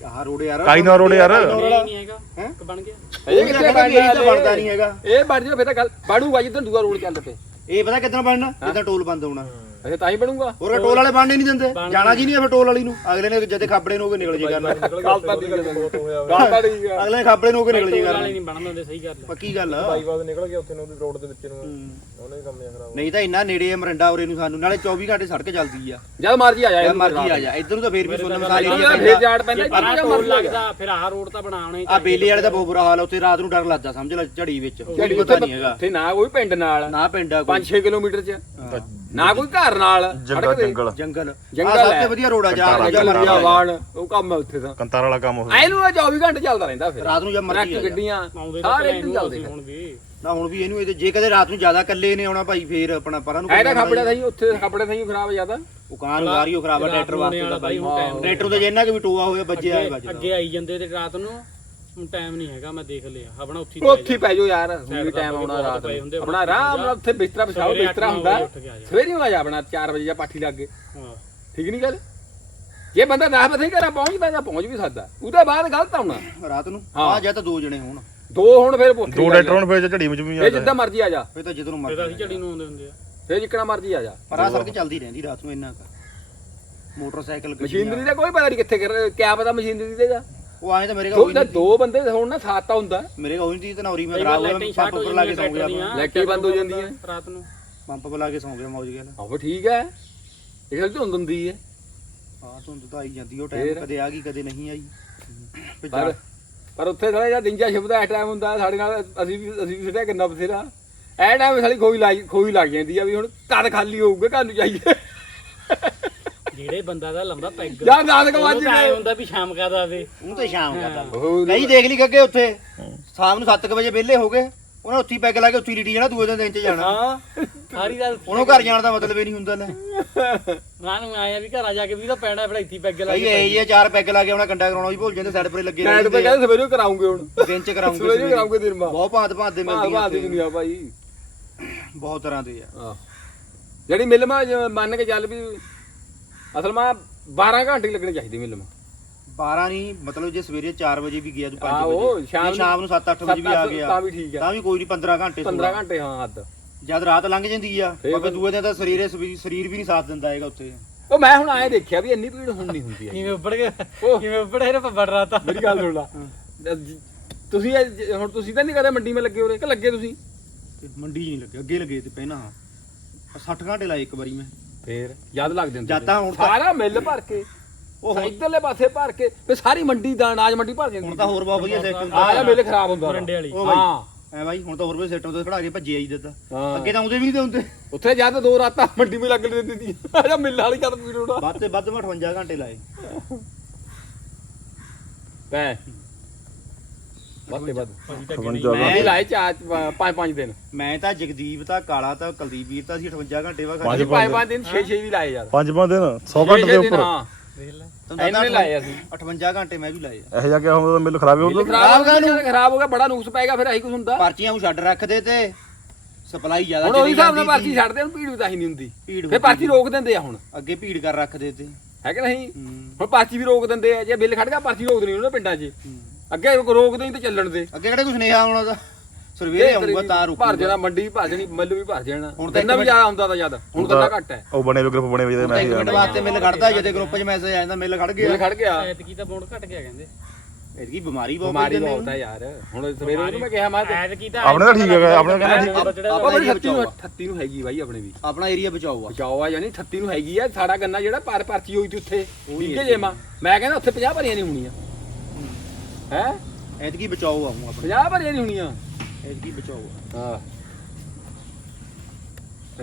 ਆਹ ਯਾਰ। ਕਾਈਨਾ road ਯਾਰ। ਇਹ ਨਹੀਂ ਹੈਗਾ ਹੈਂ? ਬਣ ਗਿਆ। ਇਹ ਇਹ ਕਿੱਥੇ ਕਿੱਥੇ ਬਣਦਾ ਤਾਂ ਬਣਦਾ ਨਹੀਂ ਹੈਗਾ। ਇਹ ਬਣ ਜਾ ਫਿਰ ਤਾਂ ਗੱਲ ਬਣੂਗਾ ਜਿੱਦਾਂ ਦੂਆ ਰੋਡ ਚੱਲ ਪਏ। ਇਹ ਪਤਾ ਕਿੱਦਾਂ ਬਣਨਾ? ਇਹਦਾ ਟੋਲ ਬੰਦ ਹੋਣਾ। ਅੱਛਾ ਤਾਂ ਹੀ ਬਣੂਗਾ। ਹੋਰ ਟੋਲ ਵਾਲੇ ਬਣਨੇ ਨਹੀਂ ਦਿੰਦੇ। ਜਾਣਾ ਜੀ ਨਹੀਂ ਫਿਰ ਟੋਲ ਵਾਲੀ ਨੂੰ? ਅਗਲੇ ਨੇ ਜਦੇ ਖਾਬੜੇ ਨੂੰ ਹੋ ਕੇ ਨਿਕਲ ਜੇ ਕਰਨਾ। ਗੱਲ ਤਾਂ ਠੀਕ ਹੈ ਗੱਲ ਤਾਂ ਠੀਕ ਹੈ। ਅਗਲੇ ਖਾਬੜੇ ਨੂੰ ਹੋ ਕੇ ਨਿਕਲ ਜੇ ਟੋਲ ਕਰਨਾ। ਵਾਲੇ ਨਹੀਂ ਬਣਨ ਦਿੰਦੇ ਸਹੀ ਗੱਲ ਪੱਕੀ ਗੱਲ। ਆ ਬਾਈਪਾਸ ਨਿਕਲ ਗਿਆ ਉੱਥੇ ਨੂੰ ਰੋਡ ਦੇ ਵਿੱਚ ਨੂੰ। ਹੂੰ। ਉਹਨੇ ਕੰਮ ਜਿਹਾ ਖਰਾਬ ਨਹੀਂ ਤਾਂ ਇੰਨਾ ਨੇੜੇ ਆ ਮਰਿੰਡਾ ਉਰੇ ਨੂੰ ਸਾਨੂੰ ਨਾਲੇ 24 ਘੰਟੇ ਸੜਕ ਚੱਲਦੀ ਆ। ਜਦ ਮਰਜ਼ੀ ਆ ਜਾ ਜਦ ਮਰਜ਼ੀ ਆ ਜਾ। ਇੱਧਰ ਨੂੰ ਤਾਂ ਫੇਰ ਵੀ ਸੋਨਾ ਮਸਾਲ ਏਰੀਆ ਫੇਰ ਜਾੜ ਪੈਂਦਾ ਪਰ ਇੱਧਰ ਟੋਲ ਲੱਗਦਾ ਫਿਰ ਆਹ ਰੋਡ ਤਾਂ ਬਣਾਉਣਾ ਹੀ ਆ ਬੇਲੇ ਵਾਲੇ ਦਾ ਬਹੁਤ ਬੁਰਾ ਹਾਲ ਆ ਉੱਥੇ ਰਾਤ ਨੂੰ ਡਰ ਲੱਗਦਾ ਸਮਝ ਲੈ ਝੜੀ ਵਿੱਚ। ਪਤਾ ਉੱਥੇ ਨਹੀਂ ਹੈਗਾ। ਉੱਥੇ ਨਾ ਕੋਈ ਪਿੰਡ ਨਾਲ। ਨਾ ਪਿੰਡਾ ਕੋਈ। 5-6 ਕਿਲੋਮੀਟਰ ਚ। ਨਾ ਕੋਈ ਘਰ ਨਾਲ ਜੰਗਲ ਜੰਗਲ। ਜੰਗਲ। ਜੰਗਲ ਆ ਸਭ ਹੈ। ਤੋਂ ਵਧੀਆ ਰੋਡ ਆ ਜਾ ਜੰਗਲ ਜਾਂ ਮਰਜ਼ੀ ਵਾਣ ਉਹ ਕੰਮ ਹੈ ਉੱਥੇ ਤਾਂ। ਕੰਤਾਰ ਵਾਲਾ ਕੰਮ ਹੋਇਆ। ਐਨੂੰ 24 ਘੰਟੇ ਚੱਲਦਾ ਰਹਿੰਦਾ ਫਿਰ। ਰਾਤ ਨੂੰ ਜਾਂ ਮਰਜ਼ੀ ਟਰੱਕ ਗੱਡੀਆਂ ਆਉਂਦੇ ਤਾਂ ਸਾਰੇ ਇੱਧਰ ਚੱਲਦੇ ਹੁਣ ਵੀ ਨਾ ਹੁਣ ਵੀ ਇਹਨੂੰ ਇਹਦੇ ਜੇ ਕਦੇ ਰਾਤ ਨੂੰ ਜ਼ਿਆਦਾ ਇਕੱਲੇ ਨੇ ਆਉਣਾ ਭਾਈ ਫੇਰ ਆਪਣਾ ਪਰਾਂ ਨੂੰ ਐ ਤਾਂ ਖਾਪੜਾ ਸਹੀ ਉੱਥੇ ਖਾਪੜਾ ਸਹੀ ਖਰਾਬ ਜ਼ਿਆਦਾ। ਉਹ ਕਾਂ ਨੂੰ ਵਾਰੀਓ ਖਰਾਬ ਆ ਟਰੈਕਟਰ ਵਾਸਤੇ ਤਾਂ ਬਾਈ। ਟਰੈਕਟਰ ਤੇ ਜੇ ਇਹਨਾਂ ਕਿ ਵੀ ਟੋਆ ਹੋਇਆ ਵੱਜਿਆ ਹੈ ਵੱਜਦਾ ਅੱਗੇ ਆਈ ਜਾਂਦੇ ਤੇ ਰਾਤ ਨੂੰ। ਟਾਈਮ ਨਹੀਂ ਹੈਗਾ ਮੈਂ ਦੇਖ ਲਿਆ। ਆਪਣਾ ਉੱਥੇ ਹੀ ਪੈ ਉੱਥੇ ਜਾ। ਪੈ ਜਾਓ ਯਾਰ ਹੁਣ ਵੀ ਟਾਈਮ ਆਉਣਾ ਰਾਤ ਨੂੰ। ਆ, ਆਪਣਾ ਆਰਾਮ ਨਾਲ ਉੱਥੇ ਬਿਸਤਰਾ ਵਿਛਾਓ ਬਿਸਤਰਾ ਹੁੰਦਾ। ਸਵੇਰੇ ਆ ਜਾ। ਆਪਣਾ 4 ਵਜੇ ਜਾਂ ਪਾਠੀ ਲੱਗ। ਗਏ ਹਾਂ। ਠੀਕ ਨਹੀਂ ਗੱਲ? ਜੇ ਬੰਦਾ 10 ਵਜੇ ਘਰਾਂ ਪਹੁੰਚਦਾ ਤਾਂ ਪਹੁੰਚ ਵੀ ਸਕਦਾ। ਉਹਦੇ ਬਾਅਦ ਗਲਤ ਆਉਣਾ। ਰਾਤ ਨੂੰ? ਹਾਂ। ਆ ਜਾਂ ਤਾਂ ਦੋ ਜਣੇ ਹੋਣ। ਦੋ ਹੁਣ ਫਿਰ ਪੁੱਛ ਦੋ ਡਾਕਟਰਾਂ ਨੂੰ ਫੇਰ ਝੜੀ ਵਿੱਚ ਵੀ ਇਹ ਜਿੱਦਾਂ। ਮਰਜ਼ੀ ਆ ਜਾ। ਫੇ ਤਾਂ ਜਦੋਂ ਫਿਰ ਤਾਂ ਅਸੀਂ ਮਰਜ਼ੀ ਝੜੀ ਨੂੰ ਆਉਂਦੇ ਹੁੰਦੇ ਆ। ਫਿਰ ਜਿੱਕਣਾ ਮਰਜ਼ੀ ਆ ਜਾ। ਪਰ ਆ ਸੜਕ ਚੱਲਦੀ ਰਹਿੰਦੀ ਰਾਤ ਨੂੰ ਇੰਨਾ ਕੁ। ਮੋਟਰਸਾਈਕਲ ਗੱਡੀਆਂ। ਮਸ਼ੀਨਰੀ ਦਾ ਕੋਈ ਪਤਾ ਨਹੀਂ ਕਿੱਥੇ ਕਰ ਕਿਆ ਪਤਾ ਮਸ਼ੀਨਰੀ ਦੇ ਦਾ ਉਹ ਆਏ ਤਾਂ ਮੇਰੇ ਕੋਲ ਦੋ ਹੋਈ ਤਾਂ ਨਹੀਂ ਦੋ ਬੰਦੇ ਹੋਣ ਨਾ ਸਾਤ ਤਾਂ ਹੁੰਦਾ। ਮੇਰੇ ਕੋਲ ਹੋਈ ਨਹੀਂ ਸੀ ਤਨੌਰੀ ਮੈਂ ਕਈ ਖਰਾਬ ਵਾਰ ਹੋਇਆ ਲਾਈਟਾਂ ਪੰਪ ਸ਼ਾਰਟ ਹੋ ਪਰ ਲਾ ਕੇ ਜਾਂਦੀਆਂ ਸੌਂ ਗਿਆ ਟਰੈਕਟਰ ਦੀਆਂ ਲਾਈਟਾਂ ਬੰਦ ਹੋ ਜਾਂਦੀਆਂ। ਰਾਤ ਨੂੰ? ਪੰਪ ਪਰ ਲਾ ਕੇ ਸੌਂ ਗਿਆ ਮੌਜ ਗਿਆ। ਆਹੋ ਠੀਕ ਹੈ। ਇਹ ਗੱਲ ਧੁੰਦ ਹੁੰਦੀ ਹੈ। ਹਾਂ ਧੁੰਦ ਤਾਂ ਆਈ ਜਾਂਦੀ ਉਹ ਫੇਰ? ਟਾਈਮ ਕਦੇ ਆ ਗਈ ਕਦੇ ਨਹੀਂ ਆਈ। ਫਿਰ ਪਰ ਪਰ ਉੱਥੇ ਸਾਲਾ ਜਿਹੜਾ ਦਿਨਜਾ ਸ਼ਬਦਾ ਇਸ ਟਾਈਮ ਹੁੰਦਾ ਸਾਡੇ ਨਾਲ ਅਸੀਂ ਵੀ ਅਸੀਂ ਵੀ ਸਿੱਟਿਆ ਕਿੰਨਾ ਬਥੇਰਾ। ਐ ਟਾਈਮ ਸਾਲੀ ਖੋਈ ਲੱਗ ਖੋਈ ਲੱਗ ਜਾਂਦੀ ਆ ਵੀ ਹੁਣ ਕਦ ਖਾਲੀ ਹੋਊਗਾ ਘਰ ਨੂੰ ਜਾਈਏ। ਜਿਹੜੇ ਬੰਦਾ ਦਾ ਲੰਬਾ ਪੈਗ ਯਾਰ ਰਾਤ ਕੋ ਵੱਜ ਗਏ ਹੁੰਦਾ ਵੀ ਸ਼ਾਮ ਕਦ ਆਵੇ ਉਹ ਤਾਂ ਸ਼ਾਮ ਕਰਦਾ ਕਈ ਦੇਖ ਲਈ ਗੱਗੇ ਉੱਥੇ। ਸ਼ਾਮ ਨੂੰ 7 ਵਜੇ ਵਿਹਲੇ ਹੋ ਗਏ। ਉਹਨਾਂ ਉੱਥੇ ਹੀ ਪੈਗ ਲਾ ਕੇ ਉੱਥੇ ਲਿਟੀ ਜਾਣਾ ਦੂਏ ਦਿਨ ਚ ਜਾਣਾ। ਹਾਂ। ਸਾਰੀ ਰਾਤ ਉਹਨੂੰ ਘਰ ਜਾਣ ਦਾ ਮਤਲਬ ਹੀ ਨਹੀਂ ਹੁੰਦਾ ਲੈ ਮਾਂ ਨੂੰ ਆਇਆ ਵੀ ਘਰ ਆ ਜਾ ਕੇ ਵੀ ਤਾਂ ਪੈਣਾ ਫਿਰ ਇੱਥੇ ਪੈਗ ਲਾ ਕਈ ਇਹ ਚਾਰ ਪੈਗ ਲਾ ਕੇ ਆਪਣਾ ਕੰਡਾ ਕਰਾਉਣਾ ਵੀ ਭੁੱਲ ਜਾਂਦੇ ਸਾਈਡ ਪਰੇ ਲੱਗੇ ਟੈਟ ਤੇ ਕਹਿੰਦੇ ਸਵੇਰੇ ਕਰਾਉਂਗੇ ਹੁਣ। ਦਿਨ ਚ ਕਰਾਉਂਗੇ ਸਵੇਰੇ ਕਰਾਉਂਗੇ ਦਿਨ ਮਾ। ਬਹੁਤ ਭਾਂਤ ਭਾਂਤ ਦੇ ਬਾਤ ਮਿਲਦੀਆਂ ਦੀ ਉੱਥੇ। ਦੁਨੀਆ ਭਾਈ। ਬਹੁਤ ਤਰ੍ਹਾਂ ਦੇ ਆ। ਜਿਹੜੀ ਮਿਲ ਮਾ ਮੰਨ ਕੇ ਚੱਲ ਵੀ ਅਸਲ ਮਾ 12 ਘੰਟੇ ਲੱਗਣੇ ਚਾਹੀਦੇ ਮਿਲ ਮਾ 12 ਨਹੀਂ ਮਤਲਬ ਜੇ ਸਵੇਰੇ 4 ਵਜੇ ਵੀ ਗਿਆ ਤੂੰ 5 ਆਹੋ, ਵਜੇ। ਜੇ ਸ਼ਾਮ ਨੂੰ 7-8 ਵਜੇ ਵੀ ਆ ਗਿਆ। ਤਾਂ ਵੀ ਠੀਕ ਹੈ ਤਾਂ ਵੀ ਕੋਈ ਨਹੀਂ 15 ਘੰਟੇ 15 ਘੰਟੇ ਹਾਂ ਹੱਦ। ਜਦ ਰਾਤ ਲੰਘ ਜਾਂਦੀ ਆ ਫੇਰ ਬਾਕੀ ਦੂਏ ਦਿਨ ਤਾਂ ਸਰੀਰੇ ਸਰੀਰ ਵੀ ਨਹੀਂ ਸਾਥ ਦਿੰਦਾ ਹੈਗਾ ਉੱਥੇ। ਉਹ ਮੈਂ ਹੁਣ ਆਏ ਦੇਖਿਆ ਵੀ ਇੰਨੀ ਭੀੜ ਹੁਣ ਨਹੀਂ ਹੁੰਦੀ ਕਿਵੇਂ ਉੱਪੜ ਗਿਆ ਕਿਵੇਂ ਉੱਪੜ ਗਿਆ ਪੱਬੜ ਰਾਤਾ? ਮੇਰੀ ਗੱਲ ਸੁਣ ਲਾ। ਤੁਸੀਂ ਹੁਣ ਤੁਸੀਂ ਤਾਂ ਨਹੀਂ ਕਦੇ ਮੰਡੀ ਮੇ ਲੱਗੇ ਹੋਰੇ ਕਿ ਲੱਗੇ ਤੁਸੀਂ? ਮੰਡੀ ਨਹੀਂ ਲੱਗੇ ਅੱਗੇ ਲੱਗੇ ਤੇ ਪਹਿਲਾਂ। 60 ਘੰਟੇ ਲਾਏ ਇੱਕ ਵਾਰੀ ਮੈਂ। ਫੇਰ ਯਾਦ ਲੱਗ ਜਾਂਦੇ ਜਦ ਤਾਂ ਹੁਣ ਤਾਂ- ਸਾਰਾ ਮਿੱਲ ਭਰ ਕੇ ਉਹ ਹੁਣ- ਇਧਰਲੇ ਪਾਸੇ ਭਰ ਕੇ ਫੇ ਸਾਰੀ ਮੰਡੀ ਦਾ ਅਨਾਜ ਮੰਡੀ ਭਰ ਜਾਂਦੀ ਹੁਣ ਤਾਂ ਹੋਰ ਬਹੁਤ ਵਧੀਆ ਸਿਸਟਮ ਆਹ ਮਿੱਲ ਖਰਾਬ ਹੁੰਦਾ ਮੋਰਿੰਡੇ ਵਾਲੀ। ਉਹ ਬਾਈ ਹਾਂ। ਐ ਬਾਈ ਹੁਣ ਤਾਂ ਹੋਰ ਵਧੀਆ ਸਿਸਟਮ ਤੋਂ ਖੜਾ ਕੇ ਭੱਜੇ ਆਈ ਦਿੱਤਾ ਹਾਂ। ਅੱਗੇ ਤਾਂ ਆਉਂਦੇ ਵੀ ਨਹੀਂ ਤੇ ਹੁੰਦੇ। ਉੱਥੇ ਜਾ ਕੇ ਦੋ ਰਾਤਾਂ ਮੰਡੀ ਮੇ ਲੱਗ ਲੈਂਦੀ ਸੀ। ਆਜਾ ਮਿੱਲ ਵਾਲੀ ਕਦ ਪੀੜ ਹੋਣਾ ਵੱਧ ਤੇ ਵੱਧ ਮੈਂ 58 ਘੰਟੇ ਲਾਏ। ਪੈ। ਵੱਧ ਮੈਂ- ਮੈਂ ਲਾਏ ਚਾਰ ਪੰਜ ਪੰਜ ਦਿਨ। ਮੈਂ ਤਾਂ ਜਗਦੀਪ ਤਾਂ ਕਾਲਾ ਤਾਂ ਕੁਲਦੀਪ ਵੀਰ ਤਾਂ ਅਸੀਂ 58 ਘੰਟੇ ਵਾ ਪੰਜ ਅਸੀਂ ਪੰਜ ਪੰਜ ਦਿਨ 6 6 ਵੀ ਲਾਏ ਯਾਰ। ਪੰਜ ਪੰਜ ਦਿਨ? 100 ਛੇ- ਘੰਟੇ ਛੇ ਦੇ ਦਿਨ, ਉੱਪਰ? ਹਾਂ। ਦੇਖ ਲੈ ਇੰਨੇ ਲਾਏ ਅਸੀਂ। 58 ਘੰਟੇ ਮੈਂ ਵੀ ਲਾਏ ਆ। ਇਹੋ ਜਿਹਾ ਕਿਹਾ ਹੁੰਦਾ ਮਿਲ ਖਰਾਬ ਹੋ ਮਿੱਲ ਗਿਆ ਖਰਾਬ ਹੋ ਗਿਆ ਖਰਾਬ ਹੋ ਗਿਆ ਬੜਾ ਨੁਕਸ ਪਏਗਾ ਫਿਰ ਕੁਝ ਹੁੰਦਾ। ਪਰਚੀਆਂ ਛੱਡ ਰੱਖਦੇ ਤੇ ਸਪਲਾਈ ਜ਼ਿਆਦਾ ਹੁਣ ਉਹੀ ਚਲੀ ਹਿਸਾਬ ਨਾਲ ਜਾਂਦੀ ਪਰਚੀ ਸੀ। ਛੱਡਦੇ ਹੁਣ ਭੀੜ ਵੀ ਤਾਂ ਹੀ ਨਹੀਂ ਹੁੰਦੀ। ਭੀੜ ਫਿਰ ਪਰਚੀ ਰੋਕ ਦਿੰਦੇ ਆ ਹੁਣ। ਅੱਗੇ ਭੀੜ ਕਰ ਰੱਖਦੇ ਤੇ। ਹੈ ਕਿ ਨਹੀਂ। ਹੁਣ ਪਰਚੀ ਵੀ ਰੋਕ ਦਿੰਦੇ ਆ ਜੇ ਬਿੱਲ ਖੜ ਗਿਆ ਪਰਚੀ ਰੋਕ ਦੇਣੀ ਉਹਨਾਂ ਪਿੰਡਾਂ 'ਚ। ਅੱਗੇ ਰੋਕਦੇ ਨਹੀਂ ਤੇ ਚੱਲਣ ਦੇ। ਅੱਗੇ ਕਿਹੜੇ ਕੁਛ ਸੁਨੇਹਾ ਆਉਣਾ ਦਾ ਸਰਵੇਰੇ ਆਉਂਗਾ ਤਾਂ ਰੁਕੂਗਾ ਭਰ ਜਾਣਾ ਮੰਡੀ ਭਰ ਜਾਣੀ ਮੱਲ ਵੀ ਭਰ ਜਾਣਾ। ਹੁਣ ਤਾਂ ਇੰਨਾ ਵੀ ਜ਼ਿਆਦਾ ਹੁੰਦਾ ਤਾਂ ਜ਼ਿਆਦਾ। ਹੁਣ ਤਾਂ ਘੱਟ ਹੈ ਉਹ ਬਣੇ ਵੇ ਗਰੁੱਪ ਬਣੇ ਵੇ ਜਿਹਦੇ ਹੁਣ ਤਾਂ ਇੱਕ ਮੈਸੇਜ ਮਿੰਟ ਵਾਸਤੇ ਮਿਲ ਖੜਦਾ ਜਦੇ ਗਰੁੱਪ 'ਚ ਮੈਸੇਜ ਆ ਜਾਂਦਾ ਮਿਲ ਖੜ ਗਿਆ। ਖੜ ਗਿਆ। ਐਤਕੀ ਤਾਂ ਬੌਂਡ ਘਟ ਗਿਆ ਕਹਿੰਦੇ। ਇਹਦੀ ਬਿਮਾਰੀ ਬਹੁਤ ਬਿਮਾਰੀ ਪੈਂਦੀ ਬਹੁਤ ਹੈ ਯਾਰ। ਹੁਣ ਸਵੇਰੇ ਉਹਨੂੰ ਮੈਂ ਕਿਹਾ ਮੈਂ ਐਤਕੀ ਤਾਂ ਆਪਣੇ ਤਾਂ ਠੀਕ ਹੈਗਾ ਆਪਣੇ ਤਾਂ ਕਹਿੰਦਾ ਚੜਿਆ ਆਪਾਂ ਬੜੀ ਏਰੀਆ 38 ਨੂੰ ਬਚਾਓ 38 ਨੂੰ ਹੈਗੀ ਬਾਈ ਆਪਣੇ ਵੀ। ਆਪਣਾ ਏਰੀਆ ਬਚਾਓ ਆ ਬਚਾਓ ਆ ਯਾਨੀ 38 ਨੂੰ ਹੈਗੀ ਆ ਸਾਡਾ ਗੰਨਾ ਜਿਹੜਾ ਪਰ ਪਰਚੀ ਹੋਈ ਸੀ ਉੱਥੇ। ਠੀਕ ਹੈ ਜੇ ਮਾ। ਮੈਂ ਕਹਿੰਦਾ ਉੱਥੇ 50 ਭਰੀਆਂ ਨਹੀਂ ਹੋਣੀਆਂ। ਹੈ? ਐਤਕੀ ਬਚਾਓ ਆਉਂ ਆਪਣਾ। 50 ਭਰੀਆਂ ਨਹੀਂ ਹੋਣੀਆਂ ਐਤਕੀ ਬਚਾਓ ਆ। ਹਾਂ।